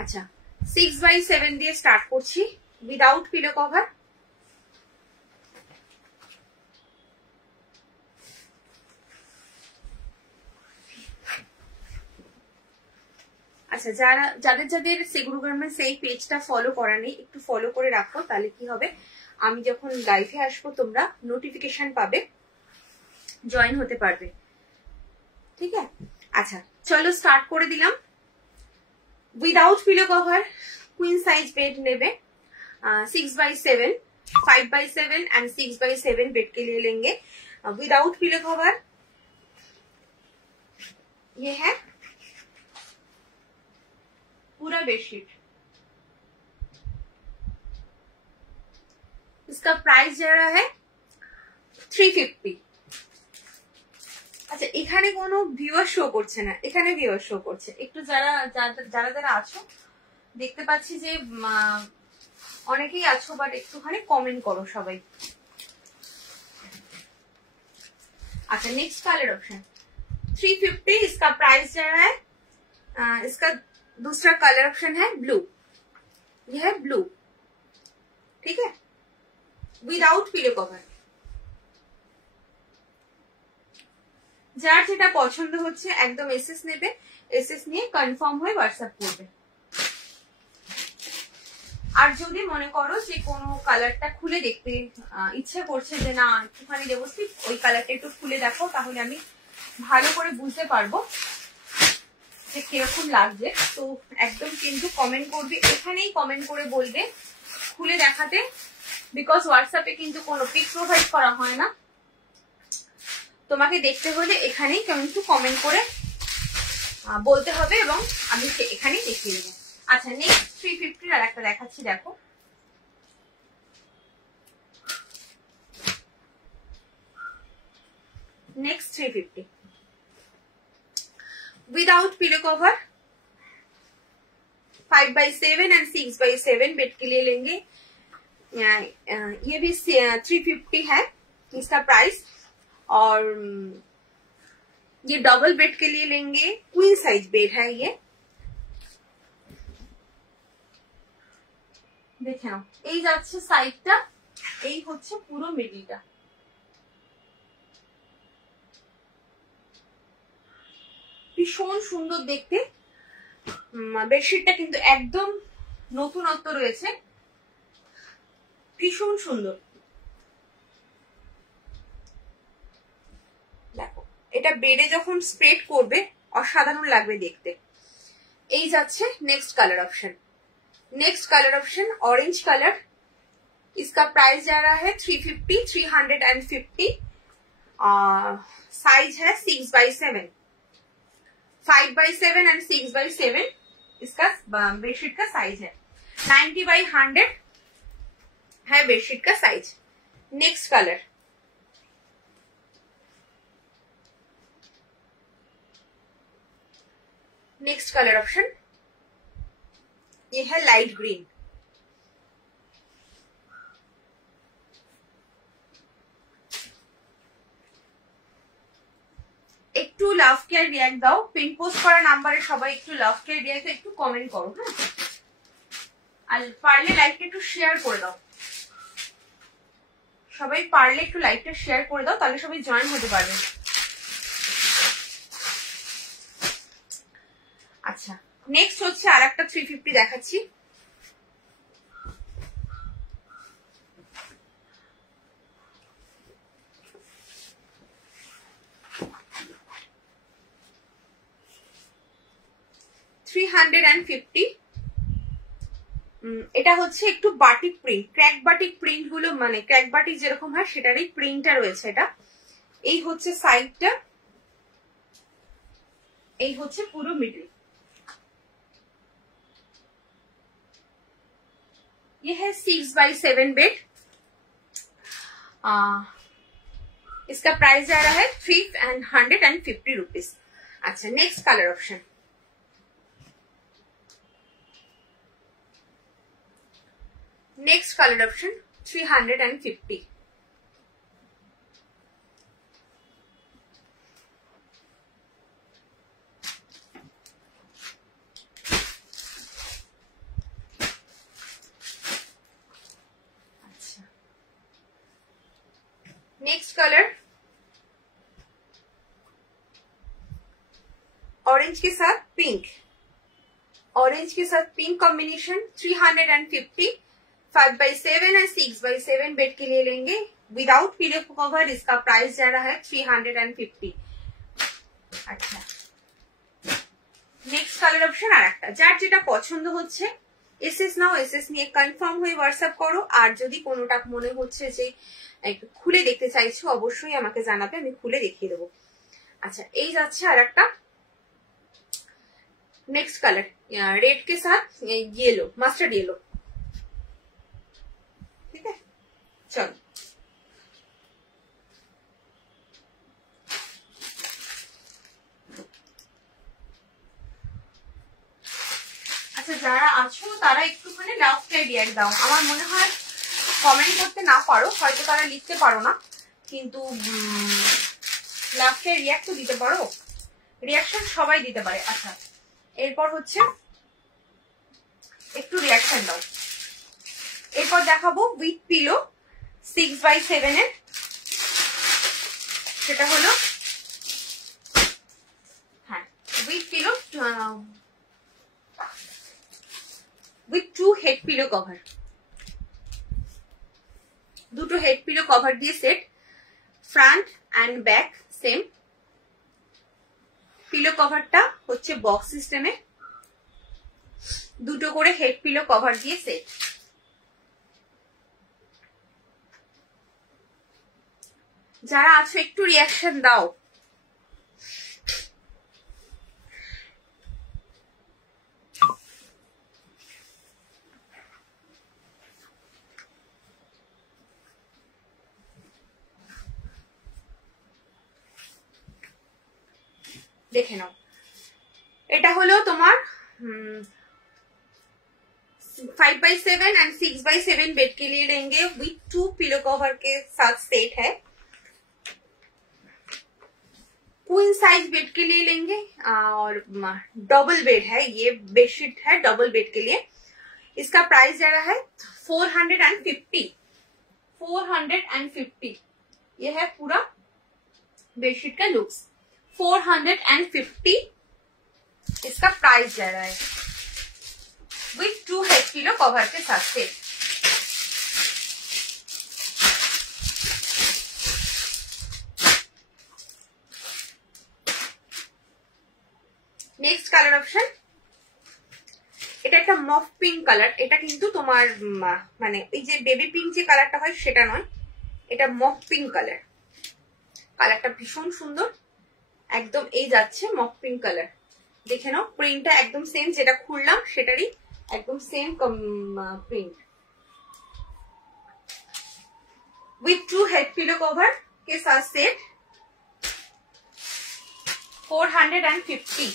আচ্ছা 6x7 দিয়ে start করছি উইদাউট পিলো কভার। আচ্ছা যাদের যাদের সেগুরু গার্মেন্টস এই পেজটা ফলো করা নেই একটু ফলো করে রাখো, তাহলে কি হবে আমি যখন লাইভে আসবো তোমরা নোটিফিকেশন পাবে, জয়েন হতে পারবে। ঠিক আছে, আচ্ছা চলো স্টার্ট করে দিলাম। Without pillow cover queen size bed নেবে 6x7, 5x7 and 6x7 bed के लिए लेंगे विदाउट पिलो कवर। ये है पूरा बेडशीट, इसका प्राइस जा रहा है 350। আচ্ছা এখানে কোনো ভিউয়ার শো করছে না, এখানে ভিউয়ার শো করছে। একটু যারা যারা যারা আছো দেখতে পাচ্ছি যে অনেকেই আছো, বাট একটুখানি কমেন্ট করো সবাই। अच्छा नेक्स्ट कलर ऑप्शन 350, इसका प्राइस जा रहा है इसका दूसरा कलर ऑप्शन है ब्लू, यह है ब्लू। ठीक है, विदाउट पिलो कवर। যার যেটা পছন্দ হচ্ছে একদম এসএস নেবে, এসএস নিয়ে কনফার্ম হয়ে হোয়াটসঅ্যাপ করবে। আর যদি মনে করো যে কোনো কালারটা খুলে দেখতে ইচ্ছা করছে যে না একটুখানি দেবশ্রী ওই কালারটা একটু খুলে দেখো, তাহলে আমি ভালো করে বুঝতে পারবো যে কিরকম লাগছে, তো একদম কিন্তু কমেন্ট করবে, এখানেই কমেন্ট করে বলবে খুলে দেখাতে, বিকজ হোয়াটসঅ্যাপে কিন্তু কোনো পিক প্রোভাইড করা হয় না। তোমাকে দেখতে হলে এখানেই কিন্তু কমেন্ট করে বলতে হবে এবং আমি এখানেই দেখিয়ে দেবো। আচ্ছা নেক্সট 350 আর একটা দেখাচ্ছি, দেখো next 350 without pillow cover 5x7 and 6x7 bed के लिए लेंगे। ये भी 350 है इसका प्राइस, और ये डबल बेड के लिए लेंगे, क्वीन साइज बेड है ये। দেখে নাও এই যাচ্ছে সাইডটা, এই হচ্ছে পুরো মিডলটা। ভীষণ সুন্দর দেখতে, বেডশিটটা কিন্তু একদম নতুনত্ব রয়েছে, ভীষণ সুন্দর। দেখো এটা বেডে যখন স্প্রেড করবে অসাধারণ লাগবে দেখতে। এই যাচ্ছে next colour option, next colour option orange colour, इसका प्राइस जा रहा है 350 साइज है 6x7, 5x7 एंड 6x7 इसका बेडशीट का साइज है। 90/100 है बेडशीट का size. Next colour next colour option ये है लाइट ग्रीन। একটু লাভ কেয়ার রিয়াক্ট দাও, পিন পোস্ট করা নাম্বারে সবাই একটু লাভ কেয়ার রিয়াক্ট একটু কমেন্ট করো, হ্যাঁ, আর পারলে লাইকটা একটু শেয়ার করে দাও, সবাই পারলে একটু লাইকটা শেয়ার করে দাও, তাহলে সবাই জয়েন হতে পারবে। আচ্ছা নেক্সট হচ্ছে আর একটা 350 দেখাচ্ছি। এটা হচ্ছে একটু batik print, crack batik print গুলো, মানে ক্র্যাক বাটিক যেরকম হয় সেটারই প্রিন্টটা রয়েছে। এটা এই হচ্ছে সাইডটা, এই হচ্ছে পুরো মিডল। ये है 6x7 बेड, इसका प्राइस जा रहा है 350 रुपीज। अच्छा next colour option next colour option 350। Orange के साथ पिंक, ऑरेंज के साथ pink combination 350, 5x7 and 6x7 bed के लिए लेंगे विदाउट पिलो कवर। इसका प्राइस जा रहा है 350। अच्छा, নেক্সট কালার অপশন আর একটা, যার যেটা পছন্দ হচ্ছে এসএস নাও, এসএস নিয়ে কনফার্ম হয়ে হোয়াটসঅ্যাপ করো। আর যদি কোনোটা মনে হচ্ছে যে একটু খুলে দেখতে চাইছো অবশ্যই আমাকে জানাবে, আমি খুলে দেখিয়ে দেবো। আচ্ছা, এই যাচ্ছে আর একটা नेक्स्ट कलर रेड के साथ येलो, मस्टर्ड येलो। ठीक है, चलो আচ্ছা, যারা আছো তারা একটুখানি লাস্টে রিঅ্যাক্ট দাও। আমার মনে হয় কমেন্ট করতে না পারো, হয়তো তারা লিখতে পারো না, কিন্তু লাস্টে রিঅ্যাক্ট তো দিতে পারো, রিঅ্যাকশন সবাই দিতে পারে। আচ্ছা, এরপর হচ্ছে একটু রিঅ্যাকশন দাও। এরপর দেখাবো উইথ পিলো 6x7 এর, সেটা হলো হ্যাঁ with pillow with 2 head pillow cover, দুটো হেড পিলো কভার দিয়ে set, front and back same. Pillow কভারটা হচ্ছে বক্স সিস্টেমে, দুটো করে হেড পিলো কভার দিয়ে সেট। যারা আছো একটু রিঅ্যাকশন দাও। দেখে নাও, এটা হলো তোমার 5x7 एंड 6x7 बेड के लिए लेंगे विथ 2 पिलो कवर के साथ सेट है। क्वीन साइज बेड के लिए लेंगे और डबल बेड है, ये बेडशीट है डबल बेड के लिए। इसका प्राइस जा रहा है 450। 450 ये है पूरा बेडशीट का लुक्स। 450 इसका प्राइस जा रहा है विथ 2 हेड पिलो कवर के साथ से। नेक्स्ट कलर ऑप्शन, এটা একটা মফ পিঙ্ক কালার। এটা কিন্তু তোমার মানে এই যে বেবি পিঙ্ক যে কালারটা হয় সেটা নয়, এটা মফ পিঙ্ক কালার। কালারটা ভীষণ সুন্দর, একদম এই যাচ্ছে মফ পিঙ্ক কালার। দেখে নাও, প্রিন্টটা একদম সেম, যেটা খুললাম সেটারই একদম same print. With 2 head pillow cover के साथ सेट 450।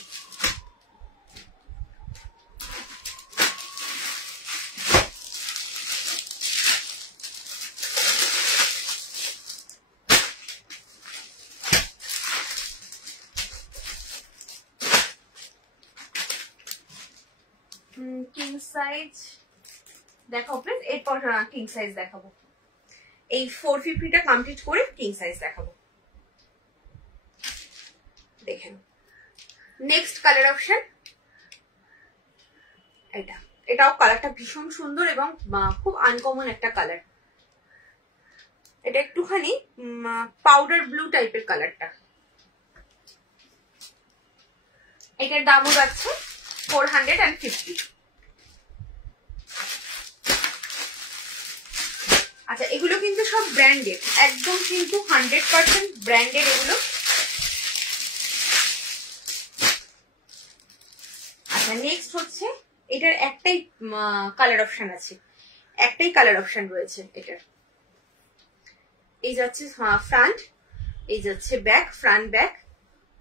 কিং সাইজ দেখাও প্লিজ, এরপর কিং সাইজ দেখাবো। এই 450টা কমপ্লিট করে কিং সাইজ দেখাবো। দেখেন নেক্সট কালার অপশন, এটা এটাও কালারটা ভীষণ সুন্দর এবং খুব আনকমন একটা কালার। এটা একটুখানি পাউডার ব্লু টাইপের কালারটা। এটার দামও যাচ্ছে 450। আচ্ছা, এগুলো কিন্তু সব ব্র্যান্ডেড, একদম কিন্তু 100% ব্র্যান্ডেড এগুলো। আচ্ছা, নেক্সট হচ্ছে এটার একটাই কালার অপশন আছে, একটাই কালার অপশন রয়েছে এটার। এই যাচ্ছে ফ্রন্ট, এই যাচ্ছে ব্যাক, ফ্রন্ট ব্যাক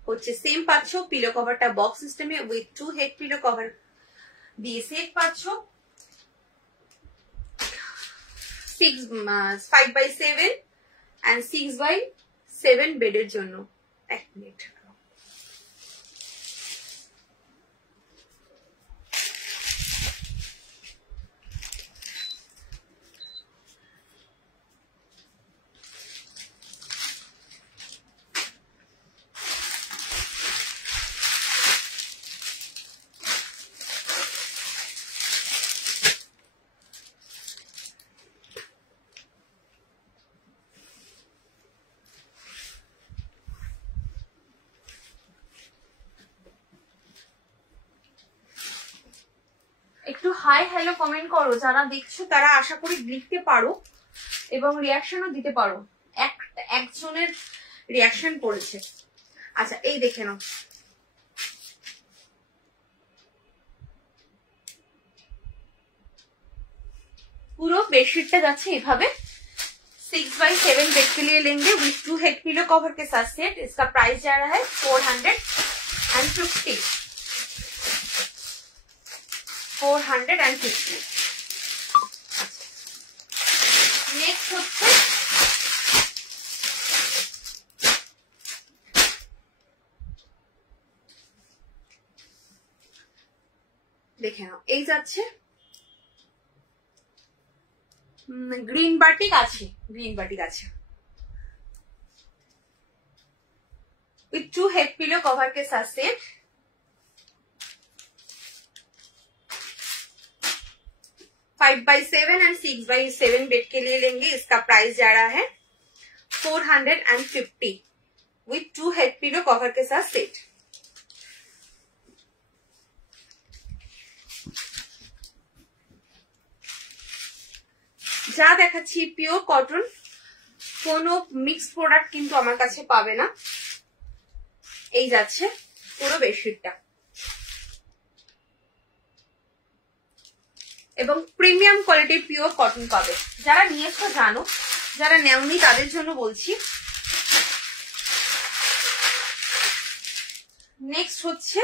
হচ্ছে সেম পাচ্ছ। পিলো কভারটা বক্স সিস্টেমে উইথ 2 হেড পিলো কভার দিয়ে সেট পাচ্ছ। 5x7 and 6x7 বেডের জন্য। এক মিনিট, একটু হাই হ্যালো কমেন্ট করো, যারা দেখছো তারা আশা করি লিখতে পারো এবং রিয়াকশনও দিতে পারো। একজনের রিয়াকশন পড়েছে। আচ্ছা এই দেখে নাও, পুরো বেডশিটটা যাচ্ছে এভাবে। 6x7 बेड के लिए लेंगे विथ 2 हेड पिलो कवर के साथ सेट। इसका प्राइस जा रहा है 450। 450। नेक्स्ट হচ্ছে দেখে নাও, এই যাচ্ছে গ্রিন বাটিক আছে, গ্রিন বাটিক আছে विथ 2 हेड पिलो कवर के साथ set. 5x7 and 6x7 bed के लिए लेंगे। इसका प्राइस जा रहा है 450 विथ 2 हेड पिलो कवर के साथ सेट। যা দেখাচ্ছি পিওর কটন, কোনো মিক্স প্রোডাক্ট কিন্তু আমার কাছে পাবে না। এই যাচ্ছে পুরো বেডশিটটা এবং প্রিমিয়াম কোয়ালিটির পিওর কটন পাবে। যারা নিয়েছো জানো, যারা নেওনি তাদের জন্য বলছি। নেক্সট হচ্ছে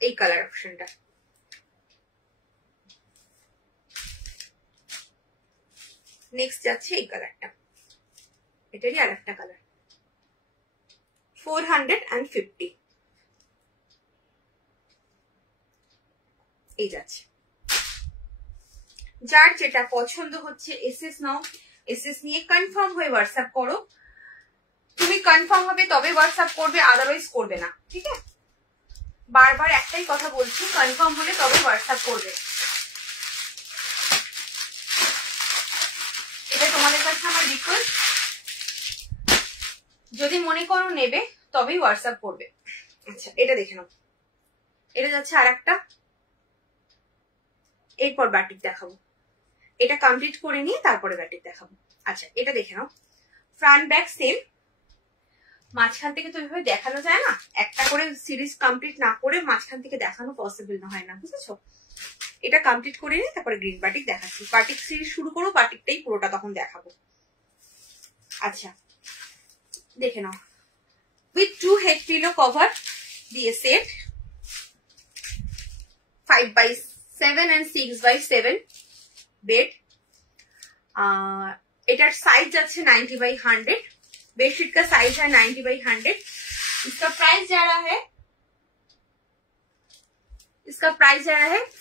এই কালার অপশনটা, নেক্সট যাচ্ছে এই কালারটা, এটারই আর একটা কালার। 450 এই যাচ্ছে। যার যেটা পছন্দ হচ্ছে এসএস নাও, এসএস নিয়ে কনফার্ম হয়ে হোয়াটসঅ্যাপ করো। তুমি কনফার্ম হবে তবে হোয়াটসঅ্যাপ করবে, আদারওয়াইজ করবে না, ঠিক আছে? বারবার একটাই কথা বলছি, কনফার্ম হলে তবে হোয়াটসঅ্যাপ করবে। এটা তোমাদের কাছে আমার রিকোয়েস্ট, যদি মনে করো নেবে তবেই হোয়াটসঅ্যাপ করবে। আচ্ছা এটা দেখে নাও, এটা যাচ্ছে আর একটা, এরপর বাটিক দেখাবো। এটা কমপ্লিট করে নিয়ে তারপরে বাটিক দেখাবো। আচ্ছা এটা দেখে নাও, ফ্রন্ট ব্যাক সেম। মাঝখান থেকে তো এভাবে দেখানো যায় না, একটা করে সিরিজ কমপ্লিট না করে মাঝখান থেকে দেখানো পসিবল না হয় না, বুঝেছো? এটা কমপ্লিট করে নিয়ে তারপরে গ্রিন বাটিক দেখাচ্ছি। বাটিক সিরিজ শুরু করো, বাটিকটাই পুরোটা তখন দেখাবো। আচ্ছা দেখে নাও, উইথ 2 হেড পিলো কভার দিয়ে সেট। 5x7 and 6x7 bed. एटार साइज जाच्छे 90/100। बेडशीट का साइज है 90/100। इसका प्राइस जा रहा है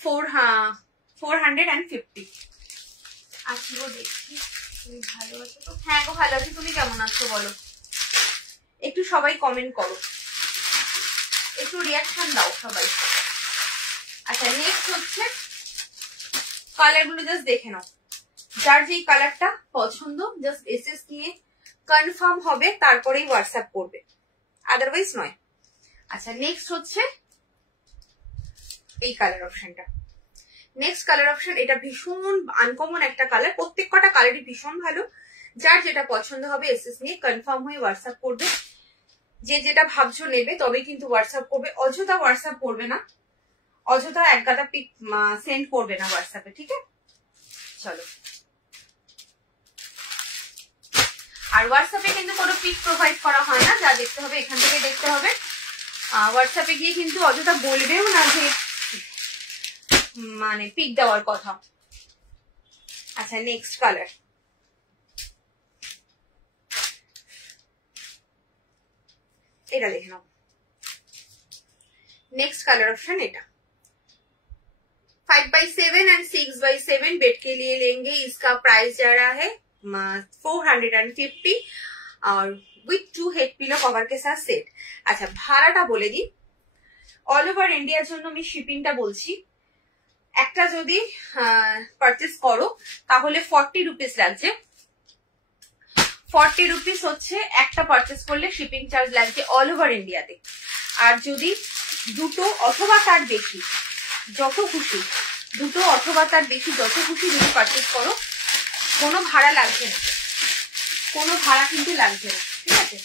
450। আসবো দেখি, তুমি ভালো আছো তো? হ্যাঁ গো ভালো আছি, তুমি কেমন আছো বলো? একটু সবাই কমেন্ট করো, একটু রিয়াকশন দাও সবাই। আচ্ছা নেক্সট হচ্ছে কালার গুলো জাস্ট দেখে নাও, যার যেই কালারটা পছন্দ জাস্ট এসএস নিয়ে কনফার্ম হবে তারপরেই হোয়াটসঅ্যাপ করবে, আদারওয়াইজ নয়। আচ্ছা নেক্সট হচ্ছে এই কালার অপশনটা। নেক্সট কালার অপশন, এটা ভীষণ আনকমন একটা কালার, প্রত্যেক কটা কালারই ভীষণ ভালো। যার যেটা পছন্দ হবে এসএস নিয়ে কনফার্ম হয়ে হোয়াটসঅ্যাপ করবে। যে যেটা ভাবছো নেবে তবে কিন্তু হোয়াটসঅ্যাপ করবে, অযথা হোয়াটসঅ্যাপ করবে না, অযথা এক গাদা পিক সেন্ড করবে না হোয়াটসঅ্যাপে, ঠিক আছে? চলো, আর হোয়াটসঅ্যাপে কিন্তু কোনো পিক প্রোভাইড করা হয় না, যা দেখতে হবে এখান থেকে দেখতে হবে। হোয়াটসঅ্যাপে গিয়ে কিন্তু অযথা বলবেও না যে মানে পিক দেওয়ার কথা। আচ্ছা নেক্সট কালার, এটা দেখে নাও। Next colour option Etah 5x7 and 6x7 bed के लिए लेंगे। इसका प्राइस जा रहा है 450 और विथ 2 हेड पिलो कवर के साथ सेट। अच्छा भाड़ाटा बोले दी, ऑल ओवर इंडियार জন্য আমি শিপিংটা বলছি। একটা যদি পারচেজ করো তাহলে 40 রুপিস লাগছে। 40 রুপিস হচ্ছে একটা পারচেজ করলে শিপিং চার্জ লাগছে অল ওভার ইন্ডিয়াতে। আর যদি দুটো অথবা তার বেশি যত খুশি দুটো অথবা তার বেশি যত খুশি যদি পারচেস করো, কোনো ভাড়া লাগছে না, কোনো ভাড়া কিন্তু লাগছে না, ঠিক আছে।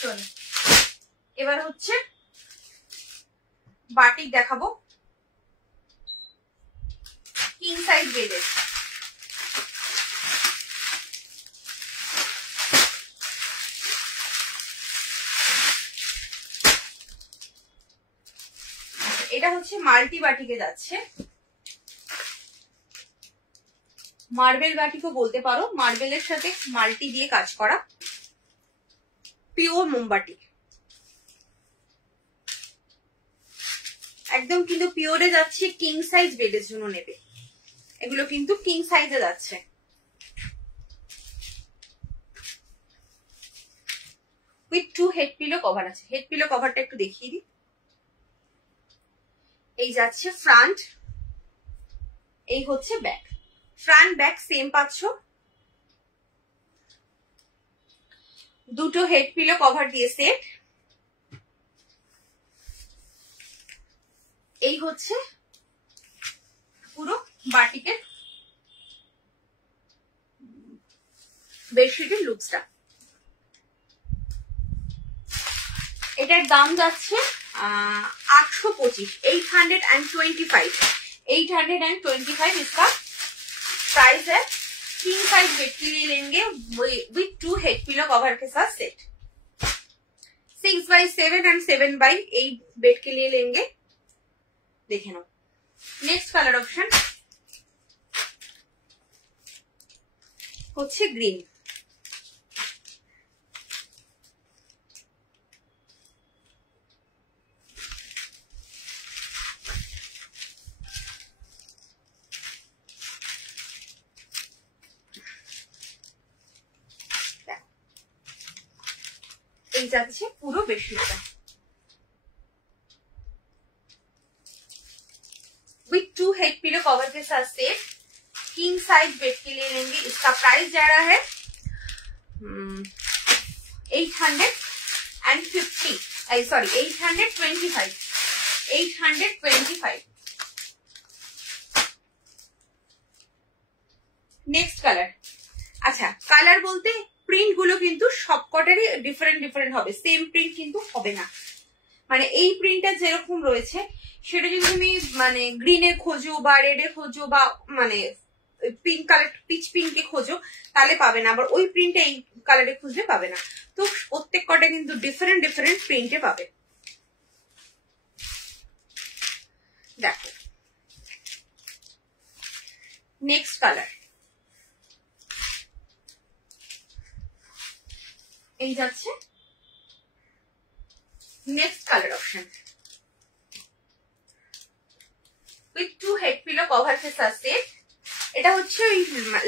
চলো এবার হচ্ছে বাটিক দেখাবো, কিং সাইজ বেডের। এটা হচ্ছে মাল্টি বাটিকে যাচ্ছে, মার্বেল বাটিকও বলতে পারো, মার্বেলের সাথে মাল্টি দিয়ে কাজ করা, পিওর মোমবাটি, একদম কিন্তু পিওরে যাচ্ছে, কিং সাইজ বেডের জন্য নেবে, এগুলো কিন্তু কিং সাইজে যাচ্ছে। উইথ 2 হেড পিলো কভার আছে। হেড পিলো কভারটা একটু দেখিয়ে দিই। এই যাচ্ছে ফ্রন্ট, এই হচ্ছে ব্যাক, ফ্রন্ট ব্যাক সেম পাচ্ছ। দুটো হেড পিলো কভার দিয়ে সেট। এই হচ্ছে পুরো বাটিকের বেডশিটের লুকসটা। এটার দাম যাচ্ছে 825, 825, 825 इसका प्राइस है। किंग साइज बेड के लिए लेंगे विथ 2 हेड पिलो कवर के साथ set. 6x7 and 7x8 bed के लिए लेंगे। देखे लो नेक्स्ट कलर ऑप्शन হচ্ছে গ্রিন। এই যাচ্ছে পুরো বেডশিটটা विथ 2 हेड पिलो कवर के साथ सेट। किंग साइज बेड के लिए लेंगे, इसका प्राइस जा रहा है 850, सॉरी 825, 825। Next colour. अच्छा কালার বলতে প্রিন্ট গুলো কিন্তু সবকটারই ডিফারেন্ট ডিফারেন্ট হবে, সেম প্রিন্ট কিন্তু হবে না। মানে এই প্রিন্টটা যেরকম রয়েছে সেটা যদি তুমি মানে গ্রিনে খোঁজো বা রেডে খোঁজো বা মানে পিঙ্ক কালার পিচ পিঙ্কে খোঁজো তাহলে পাবে না, আবার ওই প্রিন্টটা এই কালারে খুঁজলে পাবে না। তো প্রত্যেক কটা কিন্তু ডিফারেন্ট ডিফারেন্ট প্রিন্টে পাবে। দেখো নেক্সট কালার এই যাচ্ছে next colour option with 2 head pillow cover के साथ सेट। এটা হচ্ছে ওই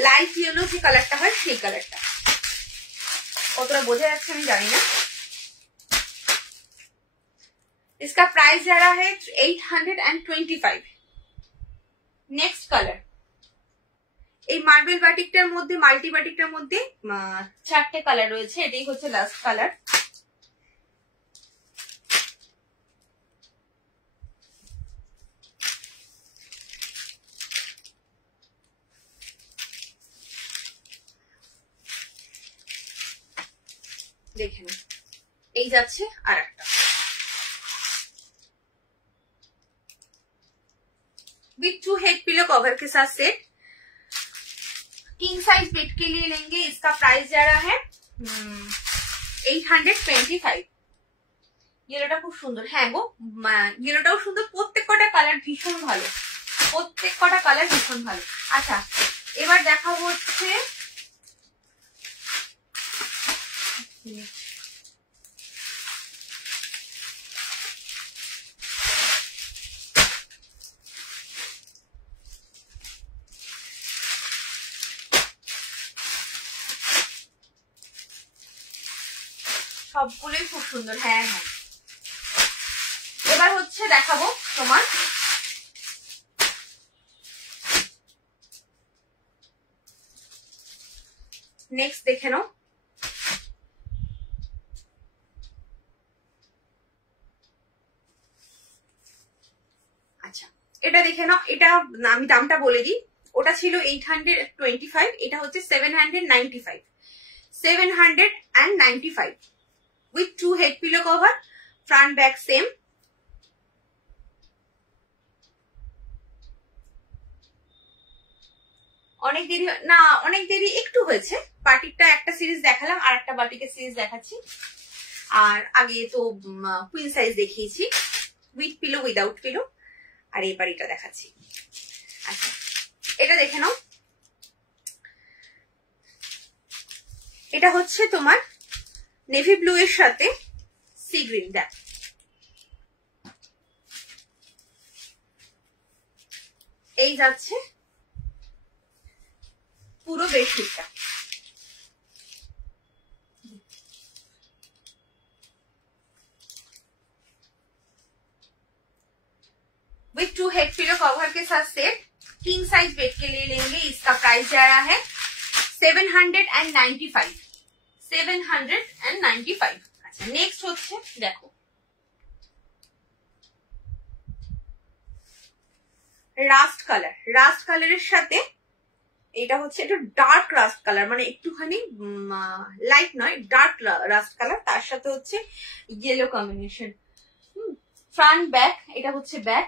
লাইট ইয়েলো যে কালারটা হয় সেই কালারটা, কতটা বোঝা যাচ্ছে আমি জানি না। इसका प्राइस जा रहा है 825। Next colour. এই মার্বেল বাটিকটার মধ্যে মাল্টি বাটিকটার মধ্যে 4টে কালার রয়েছে, এটাই হচ্ছে লাস্ট কালার। দেখে না এই যাচ্ছে আর একটা विथ 2 हेड पिलो कवर के साथ सेट। किंग साइज बेड के लिए लेंगे, इसका प्राइस जा रहा है 825। ইয়েলোটা খুব সুন্দর, হ্যাঁ গো ইয়েলোটাও সুন্দর, প্রত্যেক কটা কালার ভীষণ ভালো, প্রত্যেক কটা কালার ভীষণ ভালো। আচ্ছা এবার দেখাবো হচ্ছে সবগুলোই খুব সুন্দর। হ্যাঁ হ্যাঁ এবার হচ্ছে দেখাবো তোমার নেক্সট, দেখে নাও আচ্ছা এটা দেখে নাও, এটা আমি দামটা বলে দিই। ওটা ছিল 825, এটা হচ্ছে 795, 795 with 2 head pillow cover, front back same। অনেক দেরি না, অনেক দেরি একটু হয়েছে। বাটিকটা একটা সিরিজ দেখালাম, আর একটা বাটিকের সিরিজ দেখাচ্ছি। আর আগে তো কুইন সাইজ দেখিয়েছি, উইথ পিলো উইদাউট পিলো, আর এবার এটা দেখাচ্ছি। আচ্ছা, এটা দেখে নাও। এটা হচ্ছে তোমার নেভি ব্লু এর সাথে সি গ্রিন। দেখ, এই যাচ্ছে পুরো বেডশিটটা। विथ 2 हेड पिलो कवर के साथ सेट, किंग साइज बेड के लिए लेंगे। इसका प्राइस जा रहा है 795, 795। अच्छा, नेक्स्ट হচ্ছে দেখো রাস্ট কালার। রাস্ট কালারের সাথে এটা হচ্ছে একটু ডার্ক রাস্ট কালার, মানে একটুখানি লাইট নয়, ডার্ক রাস্ট কালার, তার সাথে হচ্ছে ইয়েলো কম্বিনেশন। ফ্রন্ট ব্যাক, এটা হচ্ছে back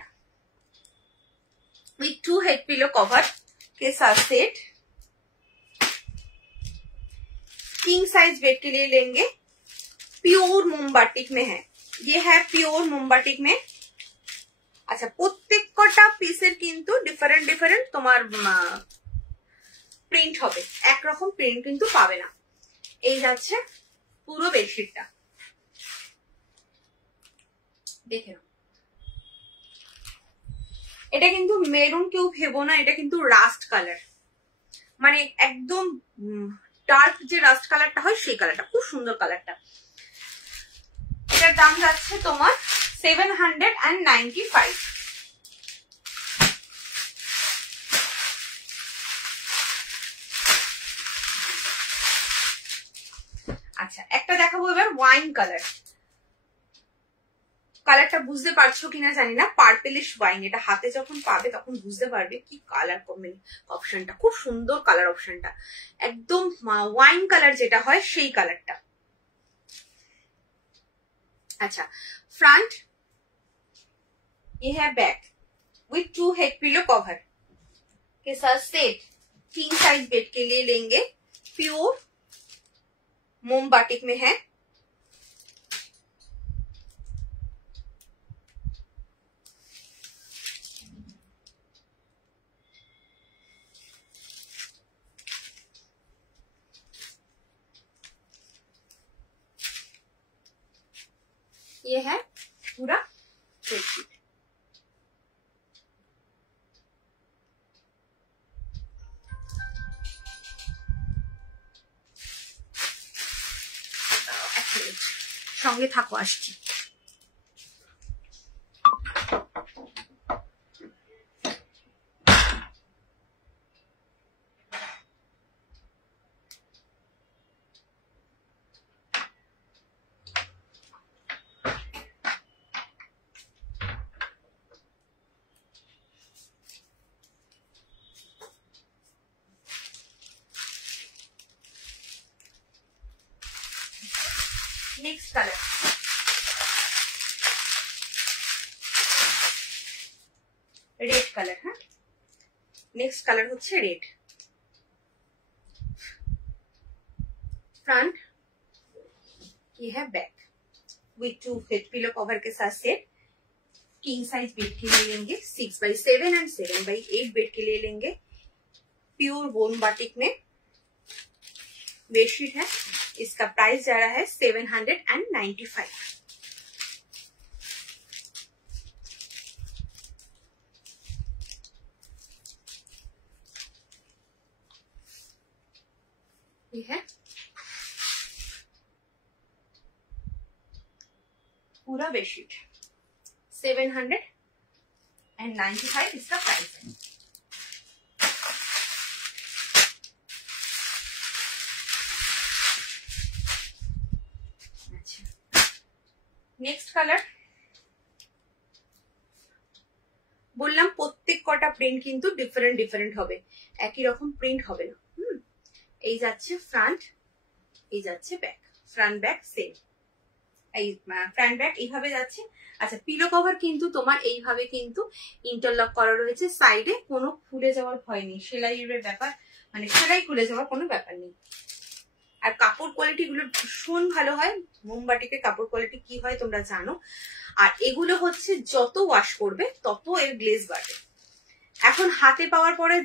with 2 head pillow cover के साथ सेट, किंग साइज बेड के लिए लेंगे। प्योर मोमबाटिक में है, ये है प्योर मोमबाटिक में। अच्छा, প্রত্যেকটা পিসের কিন্তু ডিফারেন্ট ডিফারেন্ট তোমার প্রিন্ট হবে, একরকম প্রিন্ট কিন্তু পাবে না। এই যাচ্ছে পুরো বেডশিটটা, দেখে নাও। এটা কিন্তু মেরুন কেউ ভেবো না, এটা কিন্তু রাস্ট কালার, মানে একদম ডার্ক যে রাস্ট কালারটা হয় সেই কালারটা, খুব সুন্দর কালারটা। এটার দাম যাচ্ছে তোমার 795। আচ্ছা, একটা দেখাবো এবার ওয়াইন কালার। কালারটা বুঝতে পারছো কিনা জানি না, পার্পেলিশ ওয়াইন। এটা হাতে যখন পাবে তখন বুঝতে পারবে কি কালার অপশনটা, খুব সুন্দর কালার অপশনটা, একদম ওয়াইন কালার যেটা হয় সেই কালারটা। अच्छा, फ्रंट ये है back with 2 head pillow cover के साथ सेट, किंग साइज बेड के लिए लेंगे। प्योर मोमबाटिक में है। ये है पूरा बेडशीट। সঙ্গে থাকো, আসছি। Next colour, red colour. हाँ, नेक्स्ट कलर হচ্ছে রেড। फ्रंट ये है back with 2 head pillow cover के साथ सेट, किंग साइज बेड के लिए लेंगे। 6x7 एंड 7x8 बेड के लिए लेंगे। प्योर मोमबाटिक में बेडशीट है। इसका प्राइस जा रहा है 795। ये है पूरा बेडशीट, 795 इसका प्राइस है। नेक्स्ट कलर বললাম প্রত্যেক কটা প্রিন্ট কিন্তু ডিফারেন্ট ডিফারেন্ট হবে, একই রকম প্রিন্ট হবে না। এই যাচ্ছে ফ্রন্ট, এই যাচ্ছে ব্যাক, ফ্রন্ট ব্যাক সেম। এই ফ্রন্ট ব্যাক এইভাবে যাচ্ছে। আচ্ছা, পিলো কভার কিন্তু তোমার এইভাবে কিন্তু ইন্টারলক করা রয়েছে, সাইডে কোনো খুলে যাওয়ার ভয় নেই, সেলাইয়ের ব্যাপার মানে সেলাই খুলে যাওয়ার কোনো ব্যাপার নেই। আর কাপড় কোয়ালিটি গুলো ভীষণ ভালো হয়, মোমবাটিকের কাপড় কোয়ালিটি কি হয় তোমরা জানো। আর এগুলো হচ্ছে যত ওয়াশ করবে তত এর গ্লেজ বাড়বে। এখন হাতে পাওয়ার পরে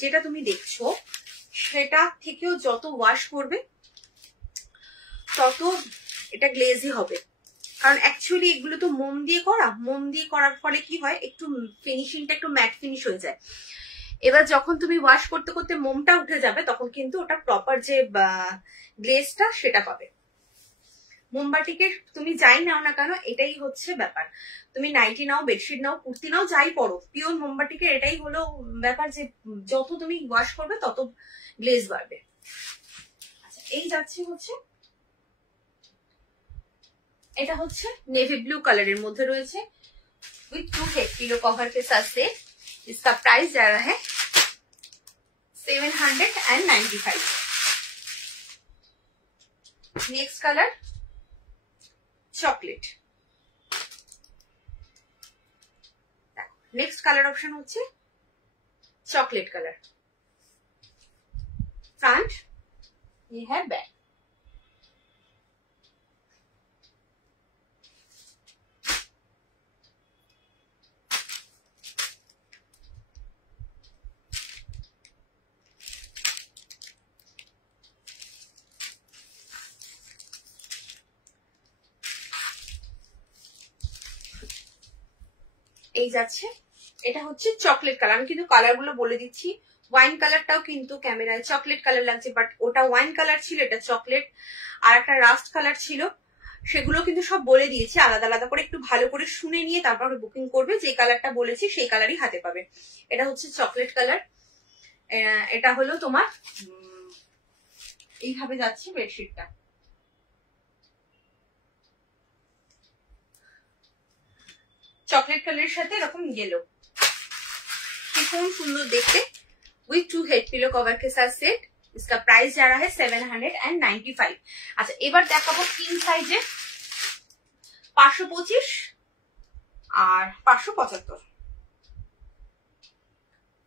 যেটা তুমি দেখছো সেটা থেকেও যত ওয়াশ করবে তত এটা গ্লেজি হবে, কারণ অ্যাকচুয়ালি এগুলো তো মোম দিয়ে করা, মোম দিয়ে করার ফলে কি হয় একটু ফিনিশিংটা একটু ম্যাট ফিনিশ হয়ে যায়। এবার যখন তুমি ওয়াশ করতে করতে মোমটা উঠে যাবে তখন কিন্তু ওটা প্রপার যে গ্লেজটা সেটা পাবে। মোমবাটিকে তুমি যাই নাও না কেন এটাই হচ্ছে ব্যাপার, তুমি নাইটি নাও, বেডশিট নাও, কুর্তি নাও, যাই পরো, পিওর মোমবাটিকে এটাই হলো ব্যাপার যে যত তুমি ওয়াশ করবে তত গ্লেজ বাড়বে। আচ্ছা, এই যাচ্ছে হচ্ছে, এটা হচ্ছে नेवी ब्लू कलर मध्य रही विथ 2 हेड पिलो कवर के साथ से। इसका प्राइस जा रहा है 795। Next colour chocolate. Next colour option होच्छे चॉकलेट कलर। फ्रंट ये है बैक। এই যাচ্ছে, এটা হচ্ছে চকলেট কালার। আমি কিন্তু কালার গুলো বলে দিচ্ছি, ওয়াইন কালারটাও কিন্তু ক্যামেরায় চকলেট কালার লাগছে, বাট ওটা ওয়াইন কালার ছিল, এটা চকলেট। আর একটা রাস্ট কালার ছিল, সেগুলো কিন্তু সব বলে দিয়েছি আলাদা আলাদা করে, একটু ভালো করে শুনে নিয়ে তারপর বুকিং করবে, যে কালারটা বলেছি সেই কালারই হাতে পাবে। এটা হচ্ছে চকলেট কালার। এটা হলো তোমার এইভাবে যাচ্ছে বেডশিটটা। चॉकलेट कलर साथे एरकम येलो, कितनी सुंदर देखते, विथ 2 हेड पिलो कवर के साथ सेट। इसका प्राइस जा रहा है 795। अच्छा, एबार देखाबो किंग साइजे 525 और 575,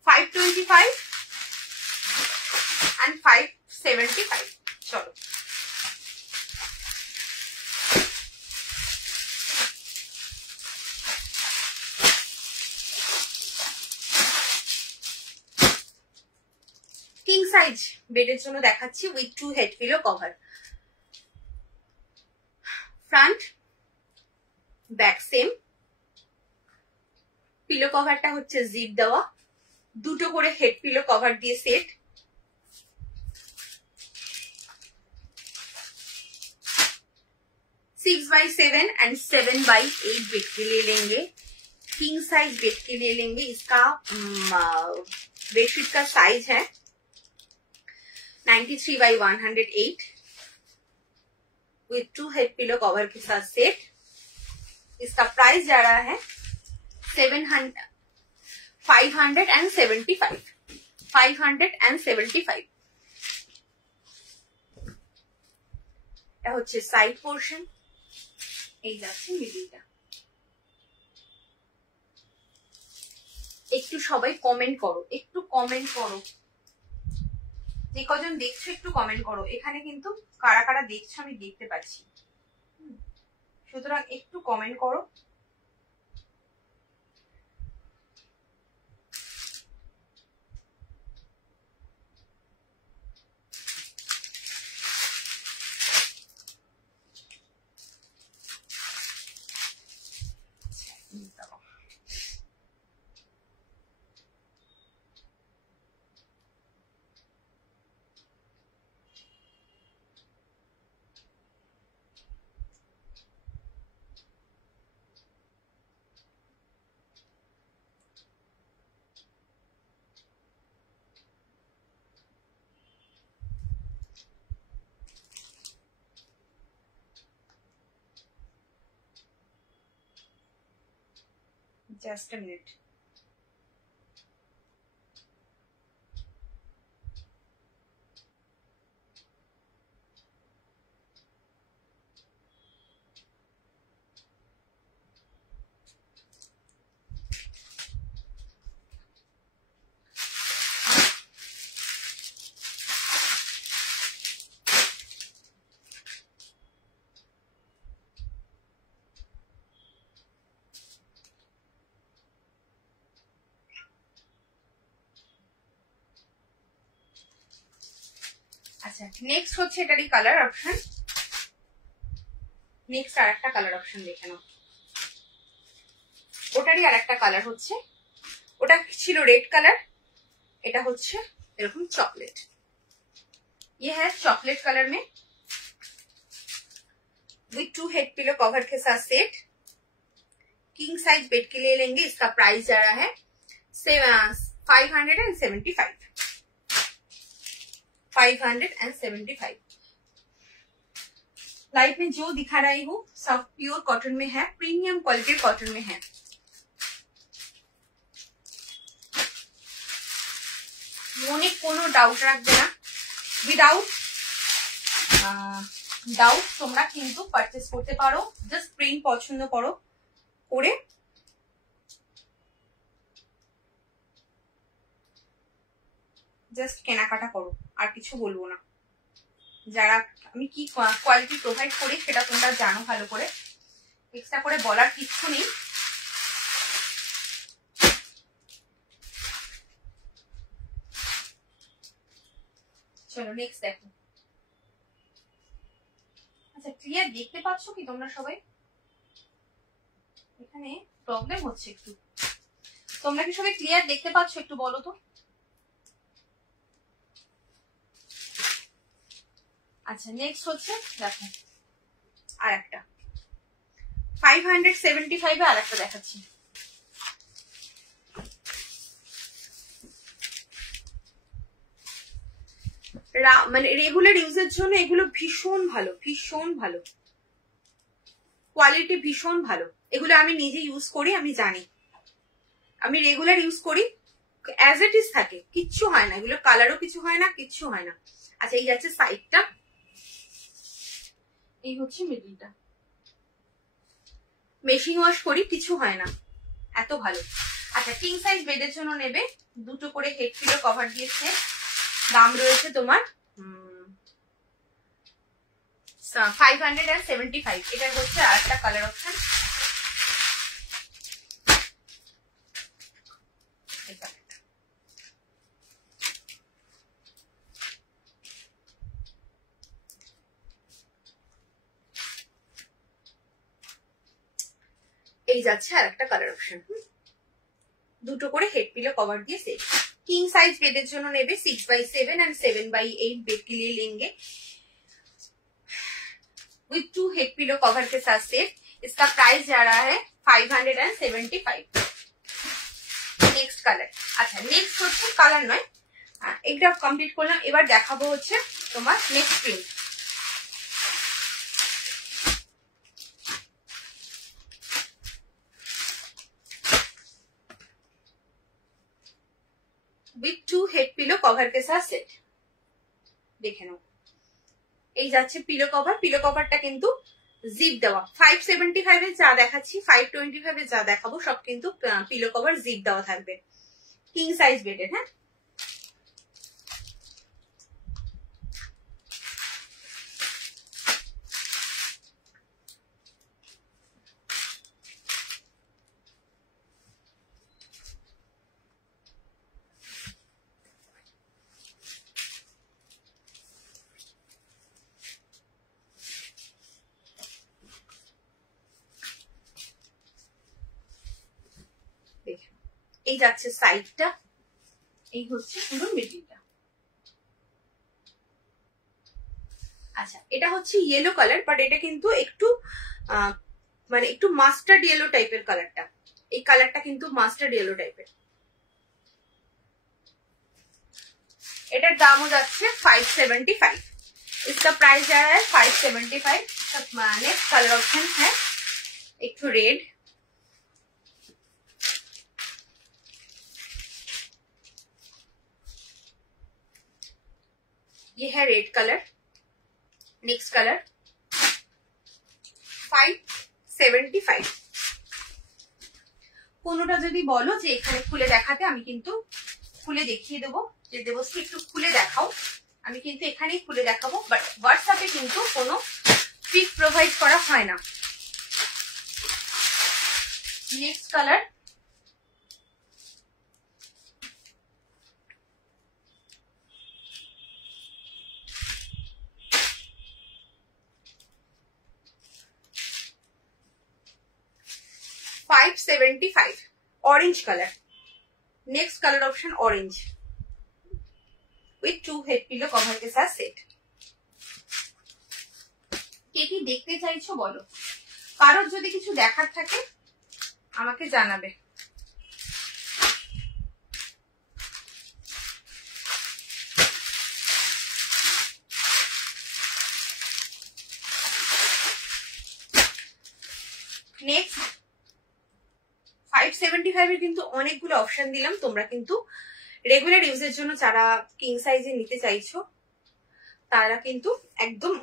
525 एंड 575। चलो किंग साइज बेडের জন্য দেখাচ্ছি with 2 head pillow cover. Front back same, pillow কভারটা হচ্ছে জিপ দেওয়া, দুটো করে হেড পিলো কভার দিয়ে set. 6x7 and 7x8 bed के लिए लेंगे, किंग साइज बेड के लिए लेंगे। इसका बेडशीट का साइज है 93x108 with 2 head pillow cover के साथ सेट। इसका प्राइस जा रहा है 575। 575 এটা হচ্ছে সাইড পোর্শন, এই যাচ্ছে মিডিলটা। একটু সবাই কমেন্ট করো, একটু কমেন্ট করো, যে কজন দেখছো একটু কমেন্ট করো। এখানে কিন্তু কারা কারা দেখছো আমি দেখতে পাচ্ছি, সুতরাং একটু কমেন্ট করো। Just a minute. আচ্ছা নেক্সট হচ্ছে এটারই কালার অপশন। নেক্সট আর একটা কালার অপশন দেখে নাও। ওটারই আর একটা কালার হচ্ছে, ওটা ছিল রেড কালার, এটা হচ্ছে এরকম चॉकलेट। ये है चॉकलेट कलर में विथ 2 हेड पिलो कवर के साथ सेट। किंग साइज बेड के लिए लेंगे, इसका प्राइस जा रहा है 575। लाइट में जो दिखा रही हूँ सब प्योर कॉटन में है, प्रीमियम क्वालिटी कॉटन में है। মনে কোনো ডাউট রাখবে না, উইদাউট ডাউট তোমরা কিন্তু পারচেস করতে পারো। জাস্ট প্রিন্ট পছন্দ করো, করে জাস্ট কেনাকাটা করো, আর কিছু বলবো না। যারা আমি কি কোয়ালিটি প্রোভাইড করি সেটা তোমরা জানো ভালো করে, এক্সট্রা করে বলার কিচ্ছু নেই। চলো নেক্সট দেখো। আচ্ছা ক্লিয়ার দেখতে পাচ্ছ কি তোমরা সবাই? এখানে প্রবলেম হচ্ছে একটু, তোমরা কি সবাই ক্লিয়ার দেখতে পাচ্ছ? একটু বলো তো। আচ্ছা নেক্সট হচ্ছে দেখো আর একটা 575 আর একটা দেখাচ্ছি। মানে রেগুলার ইউজের জন্য এগুলো ভীষণ ভালো, ভীষণ ভালো কোয়ালিটি, ভীষণ ভালো। এগুলো আমি নিজে ইউজ করি, আমি জানি, আমি রেগুলার ইউজ করি, অ্যাজ ইট ইজ থাকে, কিচ্ছু হয় না, এগুলো কালারও কিছু হয় না, কিচ্ছু হয় না। আচ্ছা এই যাচ্ছে সাইডটা, এই হচ্ছে মিডলটা, মেশিন ওয়াশ করি, কিছু হয় না, এত ভালো। আচ্ছা কিং সাইজ বেডের জন্য নেবে, দুটো করে হেড পিলো কভার দিয়েছে, দাম রয়েছে তোমার 575। এটা হচ্ছে আর একটা কালার অপশন। এই যাচ্ছে আর একটা কালার অপশন, দুটো করে হেড পিলো কভার দিয়ে সেট। किंग साइज बेड जो नेबे 6/7 एंड 7/8 बेड के लिए लेंगे विथ 2 हेड पिलो कवर के साथ सेट। इसका प्राइस जा रहा है 575। Next colour. अच्छा नेक्स्ट হচ্ছে কালার নয়, এটা কমপ্লিট করলাম, এবার দেখাবো হচ্ছে তোমার next print. With 2 head pillow cover के साथ सेट। দেখে নাও এই যাচ্ছে পিলো কভার, পিলো কভারটা কিন্তু জিপ দেওয়া। 575 এ যা দেখাচ্ছি 525 এ যা দেখাবো সব কিন্তু পিলো কভার জিপ দেওয়া থাকবে, কিং সাইজ বেডের। হ্যাঁ এই যাচ্ছে সাইডটা, এই হচ্ছে পুরো মিডলটা। আচ্ছা এটা হচ্ছে ইয়েলো কালার, বাট এটা কিন্তু একটু মানে একটু মাস্টার্ড ইয়েলো টাইপের কালারটা, এই কালারটা কিন্তু মাস্টার্ড ইয়েলো টাইপের। এটার দামও যাচ্ছে 575। इसका प्राइस जा रहा है 575। नेक्स्ट कलर ऑप्शन है एक तो रेड, ये है रेड कलर। Next colour 575। কোনোটা যদি বলো যে এখানে খুলে দেখাতে, আমি কিন্তু খুলে দেখিয়ে দেবো, যে দেবশ্রী একটু খুলে দেখাও, আমি কিন্তু এখানেই খুলে দেখাবো, বাট হোয়াটসঅ্যাপে কিন্তু কোনো পিক প্রোভাইড করা হয় না। Next colour 575 orange color. Next color option orange with 2 head pillow cover के साथ सेट। কে কি দেখতে চাইছো বলো, কারোর যদি কিছু দেখার থাকে আমাকে জানাবে। নেক্সট 575 এর কিন্তু অনেকগুলো অপশন দিলাম, তোমরা কিন্তু রেগুলার ইউজের জন্য যারা কিং সাইজে নিতে চাইছো তারা কিন্তু একদম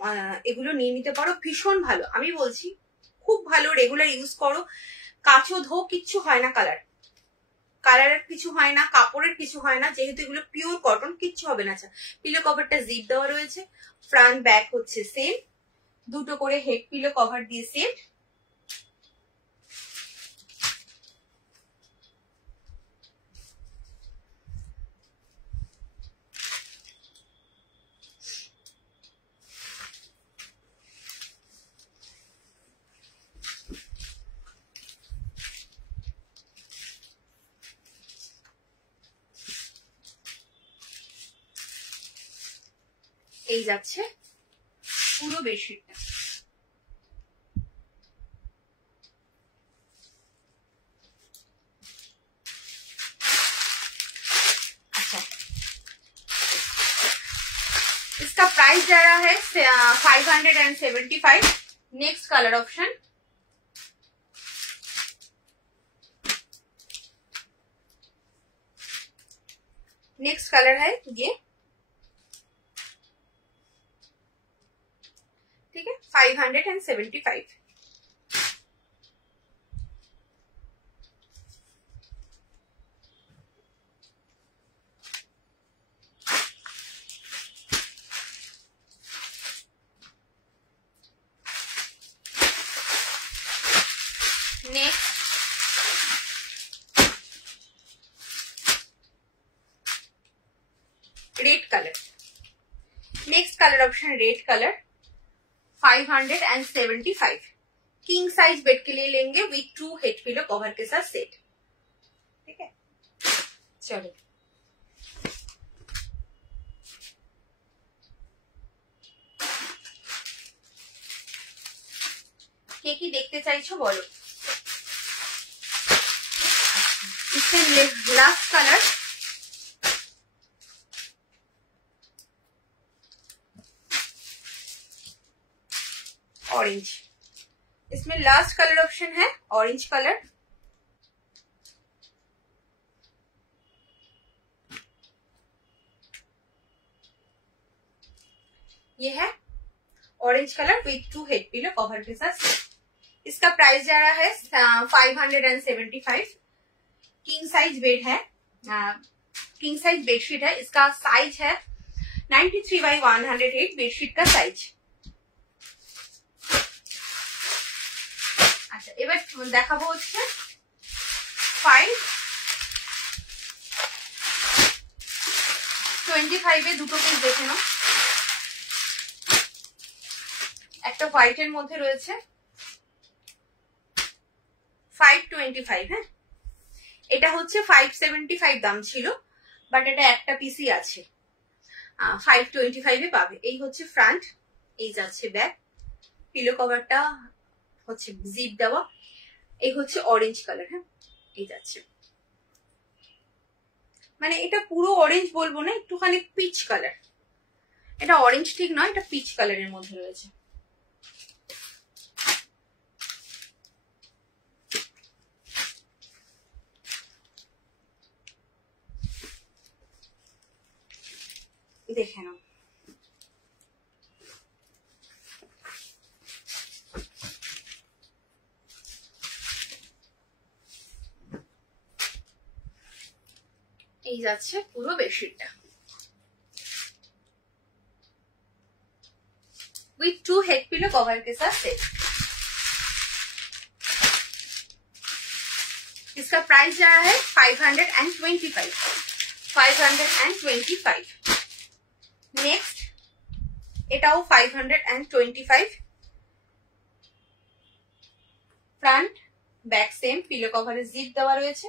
এগুলো নিয়ে নিতে পারো। ভীষণ ভালো, আমি বলছি খুব ভালো, রেগুলার ইউজ করো, কাচো ধো কিচ্ছু হয় না, কালারের কিছু হয় না, কাপড়ের কিছু হয় না, যেহেতু এগুলো পিওর কটন কিচ্ছু হবে না। আচ্ছা, পিলো কভারটা জিপ দেওয়া রয়েছে, ফ্রন্ট ব্যাক হচ্ছে সেম, দুটো করে হেড পিলো কভার দিয়ে সেম। এই যাচ্ছে পুরো বেডশিটটা। अच्छा, इसका प्राइस जा रहा है 575। Next colour option next colour है ये, ठीक है, 575। Next red colour, next colour option red colour 575। King size bed के लिए लेंगे विथ 2 हेड पिलो कवर के साथ सेट, ठीक है। चलो কে কি দেখতে চাইছো বলো। इसमें लास्ट कलर ऑरेंज, इसमें लास्ट कलर ऑप्शन है ऑरेंज कलर। ये है orange colour with 2 head pillow cover के साथ। इसका प्राइस जा रहा है 575। किंग साइज बेड है, किंग साइज बेडशीट है, इसका साइज है 93/108 बेडशीट का साइज। আচ্ছা, এবার দেখাবো হচ্ছে 525 এ দুটো পিস দেখে নাও। একটা হোয়াইটের মধ্যে রয়েছে 525, হ্যাঁ এটা হচ্ছে 575 দাম ছিল, বাট এটা একটা পিসই আছে, 525 এ পাবে। এই হচ্ছে ফ্রন্ট, এই যাচ্ছে ব্যাক, পিলো কভারটা হচ্ছে জিপ দেওয়া, এই হচ্ছে অরেঞ্জ কালার, হ্যাঁ এই যাচ্ছে, মানে এটা পুরো অরেঞ্জ বলবো না, একটুখানি পিচ কালার, এটা অরেঞ্জ ঠিক নয়, এটা পিচ কালারের মধ্যে রয়েছে। দেখে নাও, এই যাচ্ছে পুরো বেডশিটটা विथ 2 हेड पिलो कवर के साथ सेट। इसका प्राइस जा रहा है 525। 525। नेक्स्ट এটাও 525। फ्रंट ব্যাক সেম পিলো কভারে জিপ দেওয়া রয়েছে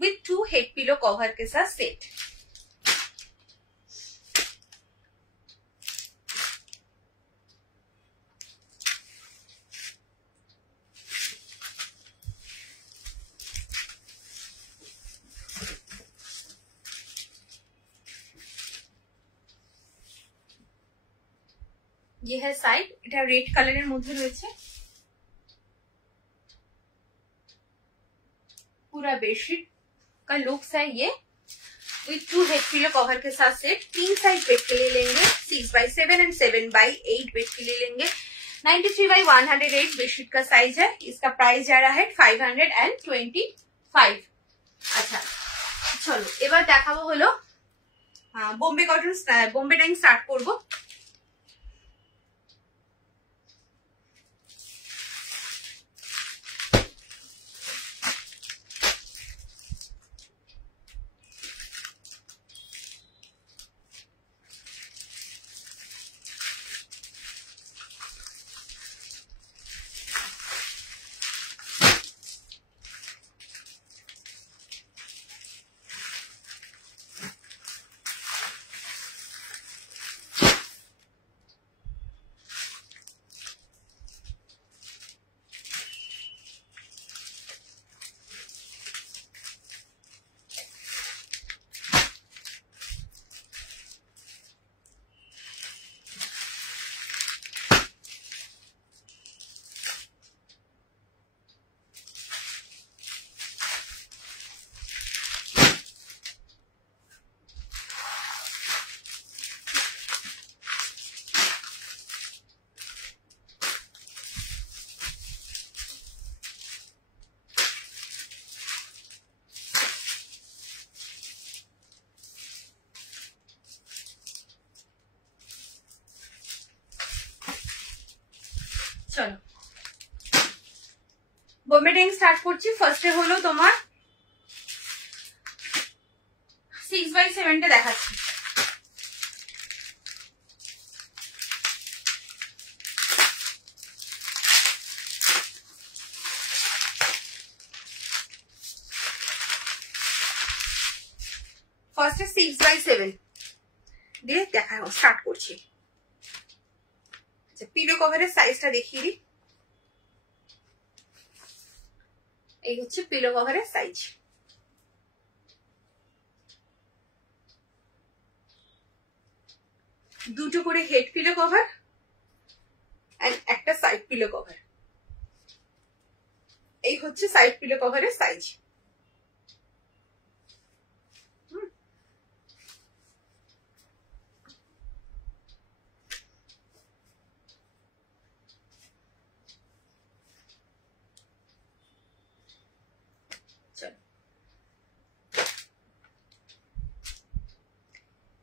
with 2 हेड पिलो कवर के साथ सेट। ये है साइड, এটা রেড কালারের মধ্যে রয়েছে। पूरा बेडशीट का लुक्स है ये विथ 2 हेड पिलो कवर के साथ सेट। 3 साइड बेड के लिए लेंगे 6x7 एंड 7x8 बेड के लिए लेंगे। 93x108 बेडशीट का साइज है। इसका प्राइस जा रहा है 525। अच्छा चलो এবার দেখাবো হলো Bombay cotton Bombay dyeing start করব। চলো বোম্বে ডাইং স্টার্ট করছি। ফার্স্টে হলো তোমার 6x7 টা দেখাচ্ছি। ফার্স্টে 6x7 দিয়ে দেখা স্টার্ট করছি। পিলো কভারের সাইজটা দেখিয়ে দিই। এই হচ্ছে পিলো কভারের সাইজ। দুটো করে হেড পিলো কভার এন্ড একটা সাইড পিলো কভার। এই হচ্ছে সাইড পিলো কভারের সাইজ।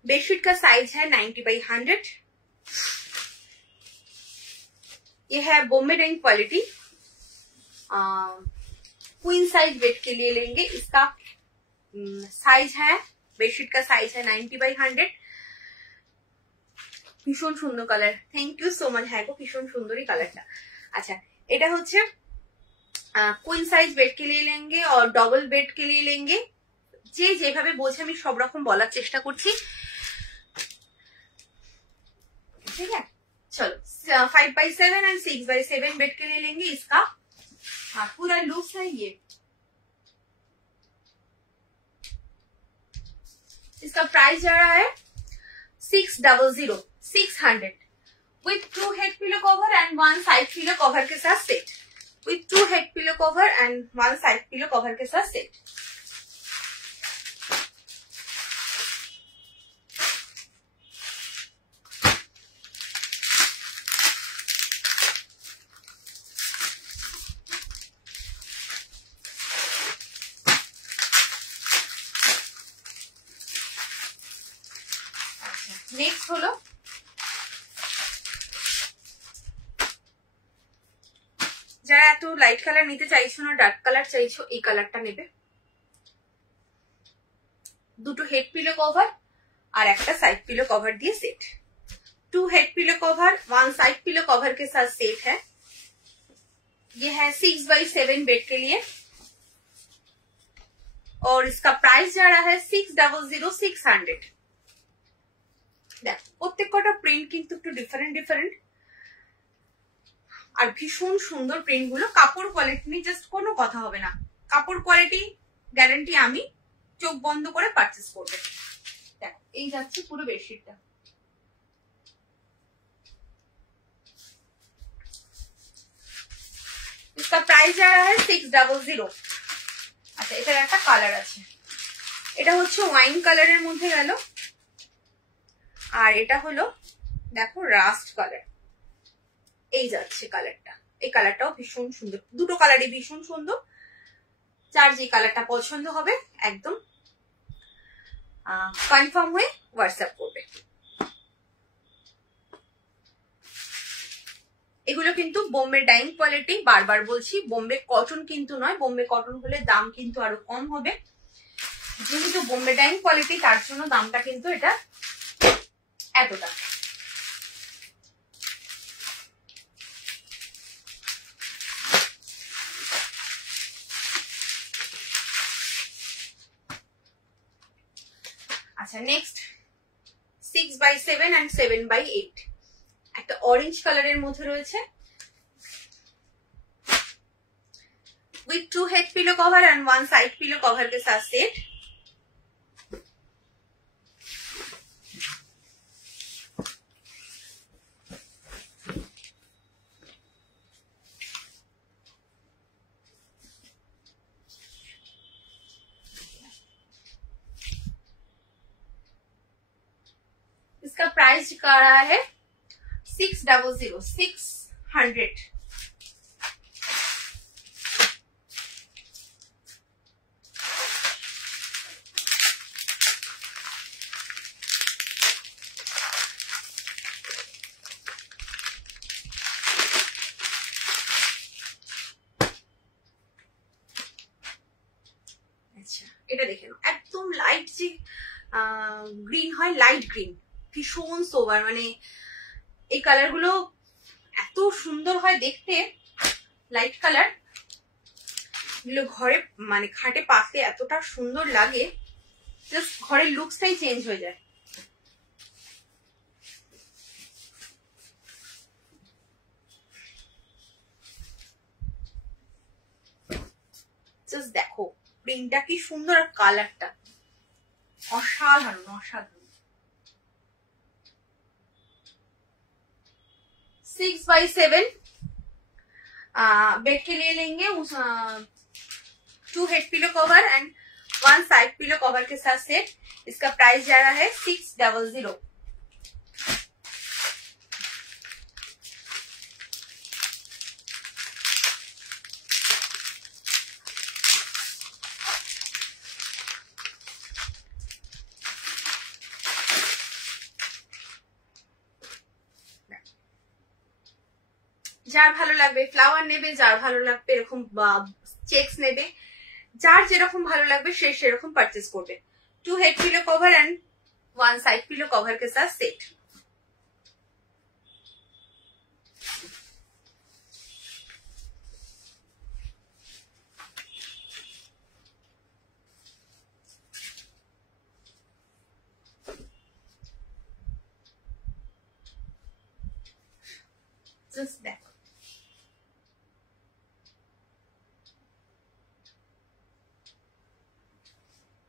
बेडशीट का साइज है 90x100। ये है Bombay dyeing quality. Queen size bed के लिए लेंगे। इसका साइज है बेडशीट का साइज है 90x100। भीषण सुंदर colour. Thank you so much है भीषण सुंदर कलरটা। अच्छा এটা হচ্ছে क्वीन साइज बेड के लिए लेंगे और डबल बेड के लिए लेंगे। যে যেভাবে বোঝে আমি সব রকম বলার চেষ্টা করছি। ठीक है चलो 5x7 एंड 6x7 बेड के लिए लेंगे। इसका पूरा लुक है ये। इसका प्राइस जा रहा है 600 with 2 head pillow cover and 1 side pillow cover के साथ set. With 2 head pillow cover and 1 side pillow cover के साथ सेट। नेक्स्ट হলো যারা এত লাইট কালার নিতে চাইছো না, ডার্ক কালার চাইছো, এই কালারটা নেবে। দুটো হেড পিলো কভার আর একটা साइड पिलो कवर दिए set. 2 head pillow cover 1 side pillow cover के साथ सेट है। ये है 6x7 बेड के लिए और इसका प्राइस जा रहा है 600,600। দেখ প্রত্যেক কটা প্রিন্ট কিন্তু একটু ডিফারেন্ট ডিফারেন্ট আর ভীষণ সুন্দর প্রিন্ট গুলো। কাপড় কোয়ালিটি নিয়ে জাস্ট কোনো কথা হবে না, কাপড় কোয়ালিটি গ্যারান্টি আমি, চোখ বন্ধ করে পারচেস করবে। দেখো এই যাচ্ছে পুরো বেডশিটটা। इसका प्राइस जा रहा है 600। আচ্ছা এটার একটা কালার আছে, এটা হচ্ছে ওয়াইন কালারের মধ্যে গেল আর এটা হলো দেখো রাস্ট কালার। এই যাচ্ছে কালারটা, এই কালারটাও ভীষণ সুন্দর, দুটো কালারই ভীষণ সুন্দর। যার যে কালারটা পছন্দ হবে একদম কনফার্ম হয়ে হোয়াটসঅ্যাপ করবে। এগুলো কিন্তু বোম্বে ডাইং কোয়ালিটি, বারবার বলছি বোম্বে কটন কিন্তু নয়, বোম্বে কটন হলে দাম কিন্তু আরো কম হবে, যেহেতু বোম্বে ডাইং কোয়ালিটি তার জন্য দামটা কিন্তু এটা এতটা। আচ্ছা নেক্সট 6x7 and 7x8 একটা অরেঞ্জ কালারের মধ্যে রয়েছে with 2 head pillow cover and 1 side pillow cover के साथ सेट। इसका प्राइस का रहा है 600। আচ্ছা এটা দেখে নাও, একদম লাইট যে গ্রিন হয়, লাইট গ্রিন, ভীষণ সোবার, মানে এই কালার গুলো এত সুন্দর হয় দেখতে, লাইট কালার এগুলো ঘরে মানে খাটে পাতলে এতটা সুন্দর লাগে, জাস্ট ঘরের লুকসটাই চেঞ্জ হয়ে যায়। জাস্ট দেখো প্রিন্টটা কি সুন্দর আর কালারটা অসাধারণ অসাধারণ। 6x7 बेड के लिए लेंगे 2 head pillow cover and 1 side pillow cover के साथ सेट। इसका प्राइस जा रहा है 600। যার ভালো লাগবে ফ্লাওয়ার নেবে, যার ভালো লাগবে এরকম চেকস নেবে, যার যেরকম ভালো লাগবে সে সেরকম পারচেজ করবে। 2 head pillow cover and 1 side pillow cover के साथ सेट। जस्ट देखो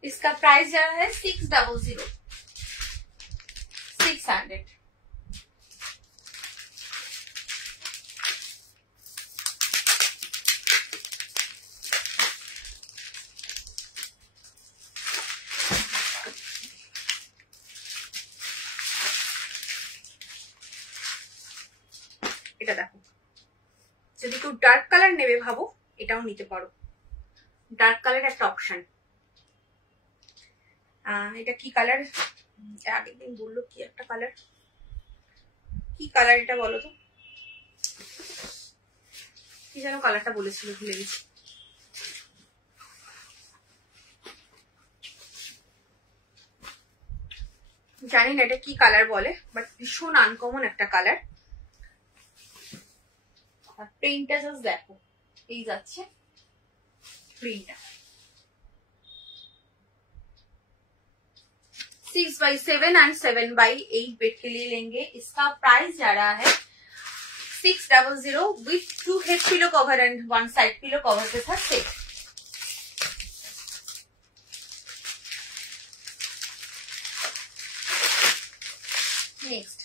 इसका प्राइस जा रहा है 600। এটা দেখো, যদি কেউ ডার্ক কালার নেবে ভাবো এটাও নিতে পারো, ডার্ক কালার একটা অপশন। এটা কি কালার, আগের দিন বললো কি একটা কালার, কি কালার এটা বলো তো, কি যেন কালারটা বলেছিল ভুলে গেছি। জানি না এটা কি কালার বলে, বাট ভীষণ আনকমন একটা কালার। প্রিন্টটা জাস্ট দেখো এই যাচ্ছে print 6x7 and 7x8 bed के लिए लेंगे। इसका प्राइस जा रहा है 600 with 2 head pillow cover and 1 side pillow cover के साथ set. Next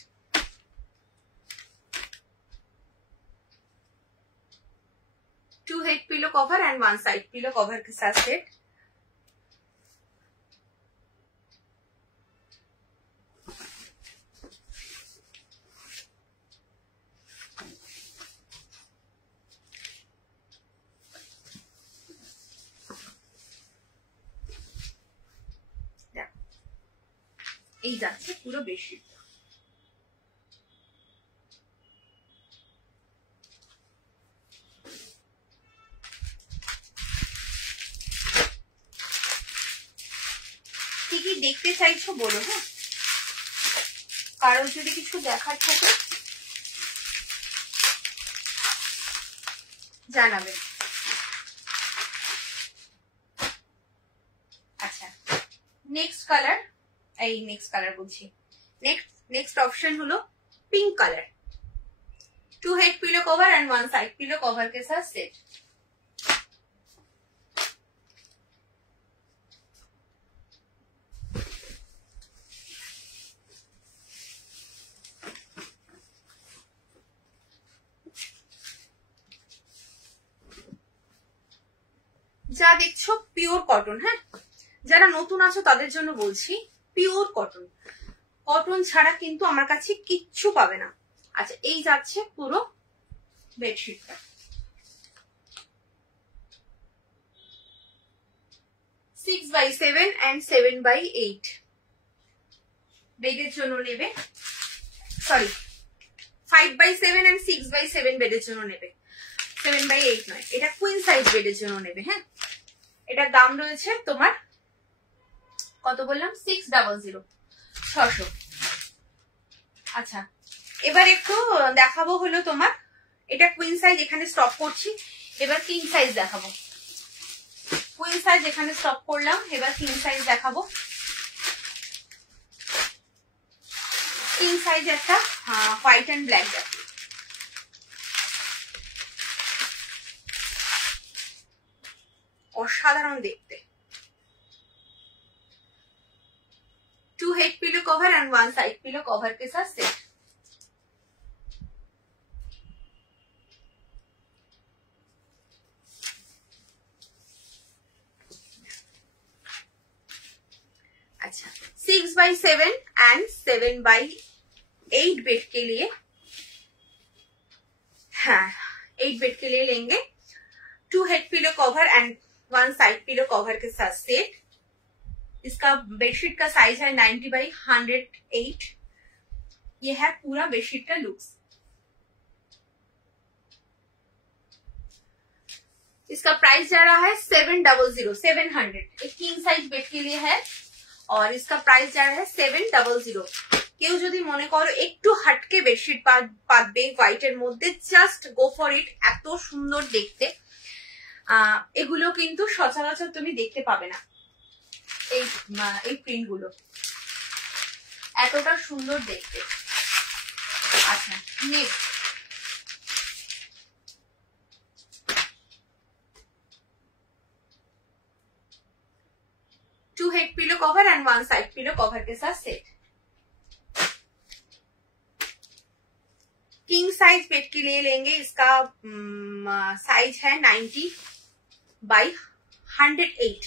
2 head pillow cover and 1 side pillow cover के साथ सेट। এই যাচ্ছে পুরো বেডশিট। কি কি দেখতে চাইছো বলো, হ্যাঁ কারোর যদি কিছু দেখার থাকে জানাবে। আচ্ছা নেক্সট কালার, এই নেক্সট কালার বলছি, নেক্সট অপশন হলো pink colour. 2 head pillow cover and 1 side pillow cover के साथ सेट। যা দেখছো পিওর কটন, হ্যাঁ যারা নতুন আছো তাদের জন্য বলছি পিওর কটন, কটন ছাড়া কিন্তু আমার কাছে কিচ্ছু পাবে না। আচ্ছা এই যাচ্ছে পুরো বেডশিটটা। 6x7 and 7x8 বেডের জন্য নেবে, সরি 5x7 and 6x7 বেডের জন্য নেবে, 7x8 নয়, এটা কুইন সাইজ বেডের জন্য নেবে। হ্যাঁ এটার দাম রয়েছে তোমার কত বললাম 600 600। আচ্ছা এবার একটু দেখাবো হলো তোমার, এটা কুইন সাইজ এখানে স্টপ করছি, এবার কিং সাইজ দেখাবো। কুইন সাইজ এখানে স্টপ করলাম, এবার কিং সাইজ দেখাবো। কিং সাইজ একটা হোয়াইট এন্ড ব্ল্যাক দেখো, অসাধারণ দেখতে। 2 head pillow cover and 1 side pillow cover के साथ सेट। अच्छा 6x7 एंड 7x8 बेड के लिए, हाँ 8 बेड के लिए लेंगे। 2 head pillow cover and 1 side pillow cover के साथ सेट। इसका बेडशीट का साइज है 90x108। ये है पूरा बेडशीट का लुक्स। इसका प्राइस जा रहा है 700 एक किंग साइज बेड के लिए है और इसका प्राइस जा रहा है 700। কেউ যদি মনে করো একটু হাটকে বেডশিট পাতবে হোয়াইটের মধ্যে, জাস্ট গো ফর ইট, এত সুন্দর দেখতে। এগুলো কিন্তু সচরাচর তুমি দেখতে পাবে না, এই প্রিন্ট গুলো এতটা সুন্দর দেখতে। আচ্ছা next 2 head pillow cover and 1 side pillow cover के साथ सेट। किंग साइज बेड के लिए लेंगे, इसका साइज है 90x108।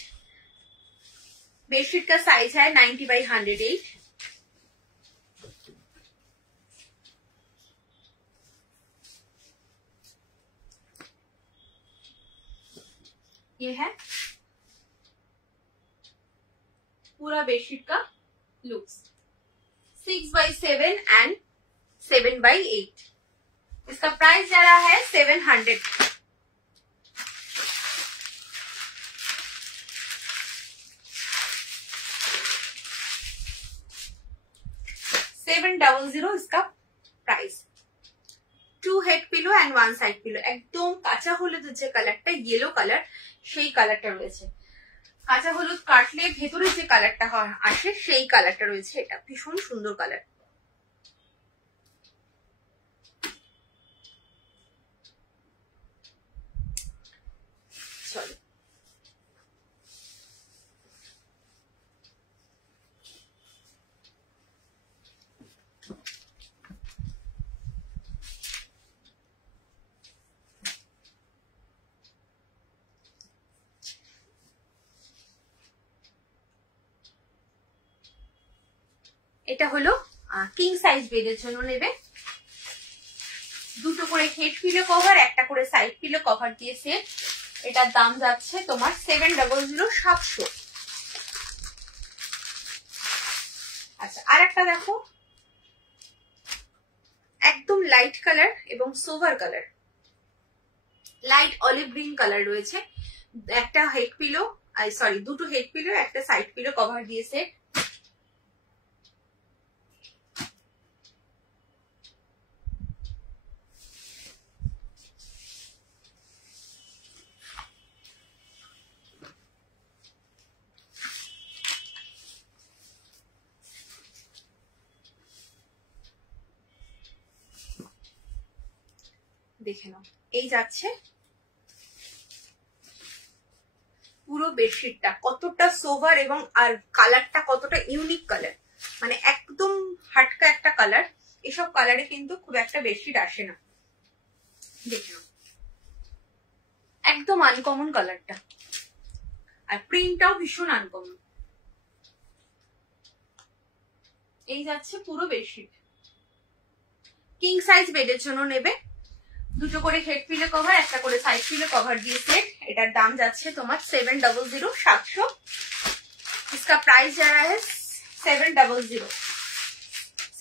बेडशीट का साइज है 90x108। ये है पूरा बेडशीट का लुक्स। 6x7 and 7x8। इसका प्राइस जा रहा है 700। $700 इसका price. 2 head pillow and and one side pillow. একদম কাঁচা হলুদের যে কালারটা, ইয়েলো কালার, সেই কালারটা রয়েছে। কাঁচা হলুদ কাটলে ভেতরে যে কালারটা আসে সেই কালারটা রয়েছে। এটা ভীষণ সুন্দর কালার। চলো এটা হলো কিং সাইজ বেডের জন্য নেবে। দুটো করে হেড পিলো কভার, একটা করে সাইড পিলো কভার দিয়ে সেট। এটার দাম যাচ্ছে তোমার 700 700। আচ্ছা, আর একটা দেখো, একদম লাইট কালার এবং sober colour, light olive green colour রয়েছে। একটা হেড পিলো, সরি দুটো হেড পিলো, একটা সাইড পিলো কভার দিয়ে সেট। দেখে নাও, এই যাচ্ছে পুরো বেডশিটটা, কতটা সোভার এবং আর কালারটা কতটা ইউনিক কালার, মানে একদম হাটকা একটা কালার। এসব কালারে কিন্তু খুব একটা বেডশিট আসে না। দেখে নাও, একদম আনকমন কালারটা, আর প্রিন্টটাও ভীষণ আনকমন। এই যাচ্ছে পুরো বেডশিট। কিং সাইজ বেডের জন্য নেবে। দুটো করে হেড পিলো কভার, একটা করে সাইড পিলো কভার দিয়ে সেট। এটার দাম যাচ্ছে তোমার 700 700। इसका प्राइस जा रहा है 700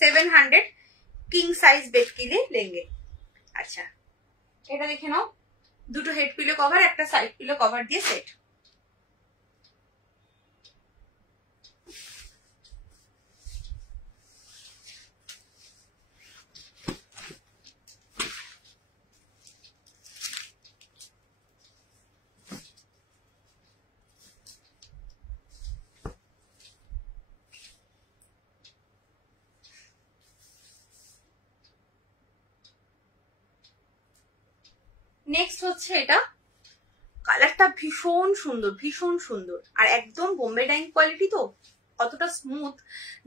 700 किंग साइज बेड के लिए लेंगे। अच्छा, এটা দেখে নাও, দুটো হেড পিলো কভার, একটা সাইড পিলো কভার দিয়ে সেট। নেক্সট হচ্ছে এটা, কালারটা ভীষণ সুন্দর, ভীষণ সুন্দর, আর একদম বোম্বে ডাইং কোয়ালিটি, তো কতটা স্মুথ।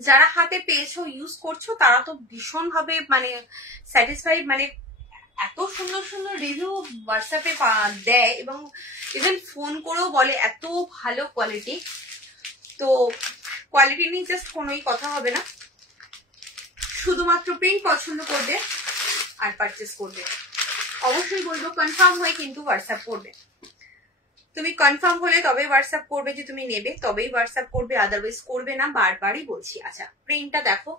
যারা হাতে পেয়েছো, ইউজ করছো, তারা তো ভীষণ ভাবে মানে স্যাটিসফাইড। মানে এত সুন্দর সুন্দর রিভিউ হোয়াটসঅ্যাপে দেয় এবং ইভেন ফোন করেও বলে এত ভালো কোয়ালিটি। তো কোয়ালিটি নিয়ে জাস্ট কোনোই কথা হবে না, শুধুমাত্র প্রিন্ট পছন্দ করবে আর পারচেস করবে। অবশ্যই বলবো কনফার্ম হয়ে কিন্তু হোয়াটসঅ্যাপ করবে। তুমি কনফার্ম হলে তবেই হোয়াটসঅ্যাপ করবে যে তুমি নেবে, তবেই হোয়াটসঅ্যাপ করবে, আদারওয়াইজ করবে না, বারবারই বলছি। আচ্ছা, প্রিন্টটা দেখো,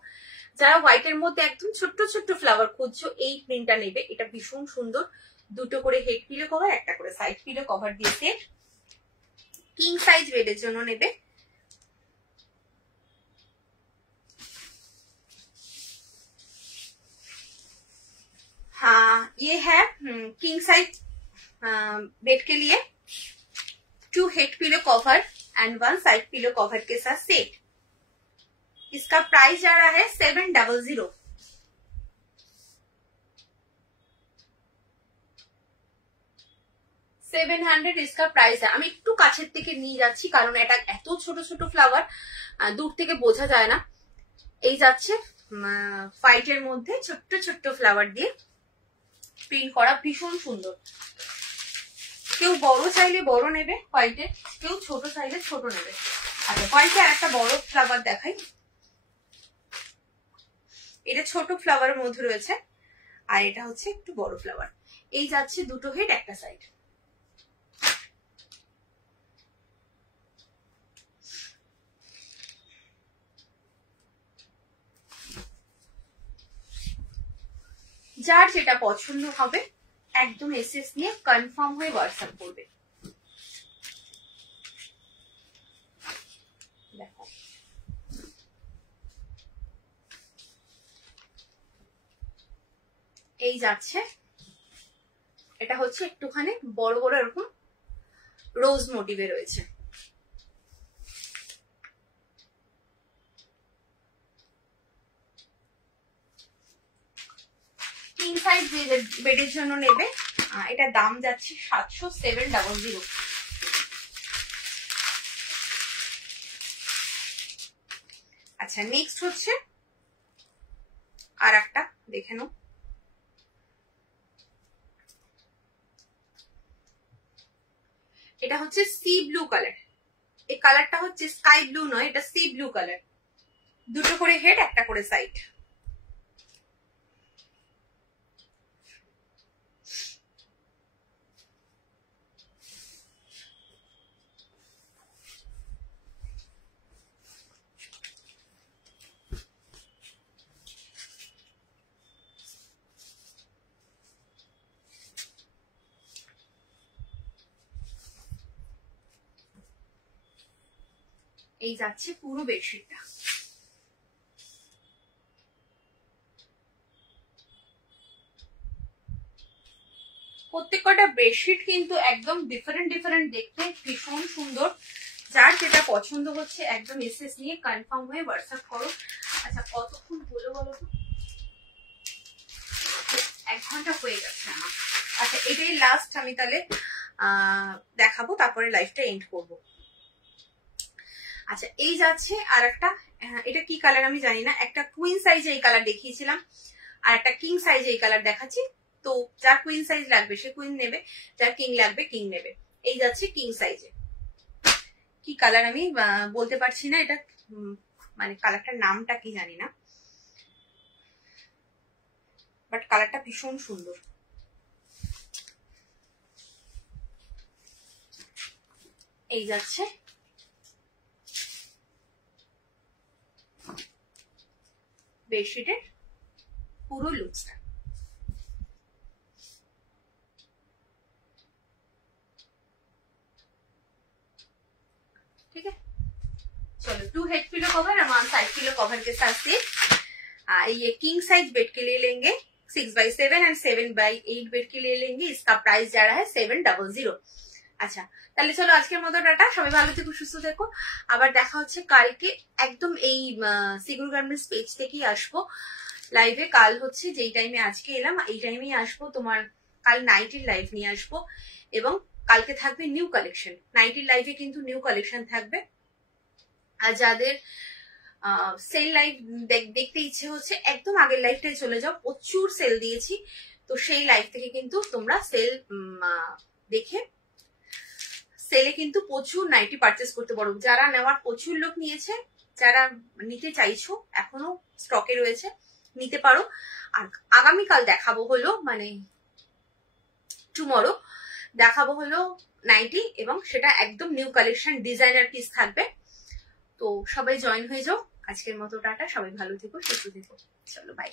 যারা হোয়াইটের মধ্যে একদম ছোট্ট ছোট্ট ফ্লাওয়ার খুঁজছো, এই প্রিন্টটা নেবে। এটা ভীষণ সুন্দর। দুটো করে হেড পিলো কভার, একটা করে সাইড পিলো কভার দিয়ে সেট। কিং সাইজ বেডের জন্য নেবে। हाँ, ये है किंग साइज बेड के लिए 2 head pillow cover and 1 side pillow cover के साथ सेट। इसका प्राइस जा रहा है 700। इसका प्राइस है। আমি একটু কাছের থেকে নিয়ে যাচ্ছি কারণ এটা এত ছোট ছোট ফ্লাওয়ার, দূর থেকে বোঝা যায় না। এই যাচ্ছে হোয়াইটের মধ্যে ছোট্ট ছোট্ট ফ্লাওয়ার দিয়ে প্রিন্ট করা, ভীষণ সুন্দর। কেউ বড় চাইলে বড় নেবে হোয়াইটে, কেউ ছোট চাইলে ছোট নেবে। আচ্ছা, হোয়াইটে আর একটা বড় ফ্লাওয়ার দেখাই। এটা ছোট ফ্লাওয়ারের মধ্যে রয়েছে, আর এটা হচ্ছে একটু বড় ফ্লাওয়ার। এই যাচ্ছে দুটো হেড, একটা সাইড। যার যেটা পছন্দ হবে একদম এসএস নিয়ে কনফার্ম হয়ে হোয়াটসঅ্যাপ করবে। দেখো, এই যাচ্ছে এটা হচ্ছে একটুখানি বড় বড় এরকম রোজ মোটিভে রয়েছে। কিং সাইজ বেডের জন্য নেবে, এটা দাম যাচ্ছে 70700। আচ্ছা নেক্সট হচ্ছে আর একটা দেখে নাও, এটা হচ্ছে সি ব্লু কালার। এই কালারটা হচ্ছে স্কাই ব্লু নয়, এটা সি ব্লু কালার, দুটো করে হেড একটা করে সাইড। এই যাচ্ছে পুরো বেডশিটটা। প্রত্যেকটা বেডশিট কিন্তু একদম ডিফারেন্ট ডিফারেন্ট দেখতে, ভীষণ সুন্দর। যার যেটা পছন্দ হচ্ছে একদম এসএস নিয়ে কনফার্ম হয়ে হোয়াটসঅ্যাপ করো। আচ্ছা কতক্ষণ হলো বলো তো? 1 ঘন্টা হয়ে গেছে আমার। আচ্ছা এটাই লাস্ট আমি তাহলে দেখাবো, তারপরে লাইভটা এন্ড করবো। আচ্ছা এই যাচ্ছে আর একটা, এটা কি কালার আমি জানি না, একটা কুইন সাইজে এই কালার দেখিয়েছিলাম আর একটা কিং সাইজে এই কালার দেখাচ্ছি। তো যার কুইন সাইজ লাগবে সে কুইন নেবে, যার কিং লাগবে কিং নেবে। এই যাচ্ছে কিং সাইজে। কি কালার আমি বলতে পারছি না, এটা মানে কালারটার নামটা কি জানি না, বাট কালারটা ভীষণ সুন্দর। এই যাচ্ছে বেডশিটের পুরো লুকসটা। ठीक है, चलो 2 हेड पिलो कवर और 1 साइड पिलो कवर के साथ से ये किंग साइज बेड के लिए लेंगे 6x7 एंड 7x8 बेड के लिए लेंगे। इसका प्राइस जा रहा है 700। আচ্ছা তাহলে চলো আজকের মতো টাটা, সবাই ভালো থেকো সুস্থ থেকো। আবার দেখা হচ্ছে কালকে একদম এই সিগুর গার্মেন্টস পেজ থেকেই আসবো লাইভে। কাল হচ্ছে যেই টাইমে আজকে এলাম এই টাইমেই আসবো, তোমার কাল নাইটির লাইভ নিয়ে আসবো এবং কালকে থাকবে নিউ কালেকশন। নাইটির লাইভে কিন্তু নিউ কালেকশন থাকবে। আর যাদের সেল লাইভ দেখতে ইচ্ছে হচ্ছে একদম আগের লাইভটাই চলে যাও, প্রচুর সেল দিয়েছি। তো সেই লাইভ থেকে কিন্তু তোমরা সেল দেখে সেলে কিন্তু প্রচুর নাইটি পারচেস করতে পারো। যারা নেওয়ার প্রচুর লোক নিয়েছে, যারা নিতে চাইছো এখনো স্টকে রয়েছে, নিতে পারো। আর আগামীকাল দেখাবো হলো মানে টুমরো দেখাবো হলো নাইটি, এবং সেটা একদম নিউ কালেকশন ডিজাইনার পিস থাকবে। তো সবাই জয়েন হয়ে যাও। আজকের মতো টাটা, সবাই ভালো থেকো সুস্থ থেকো, চলো বাই।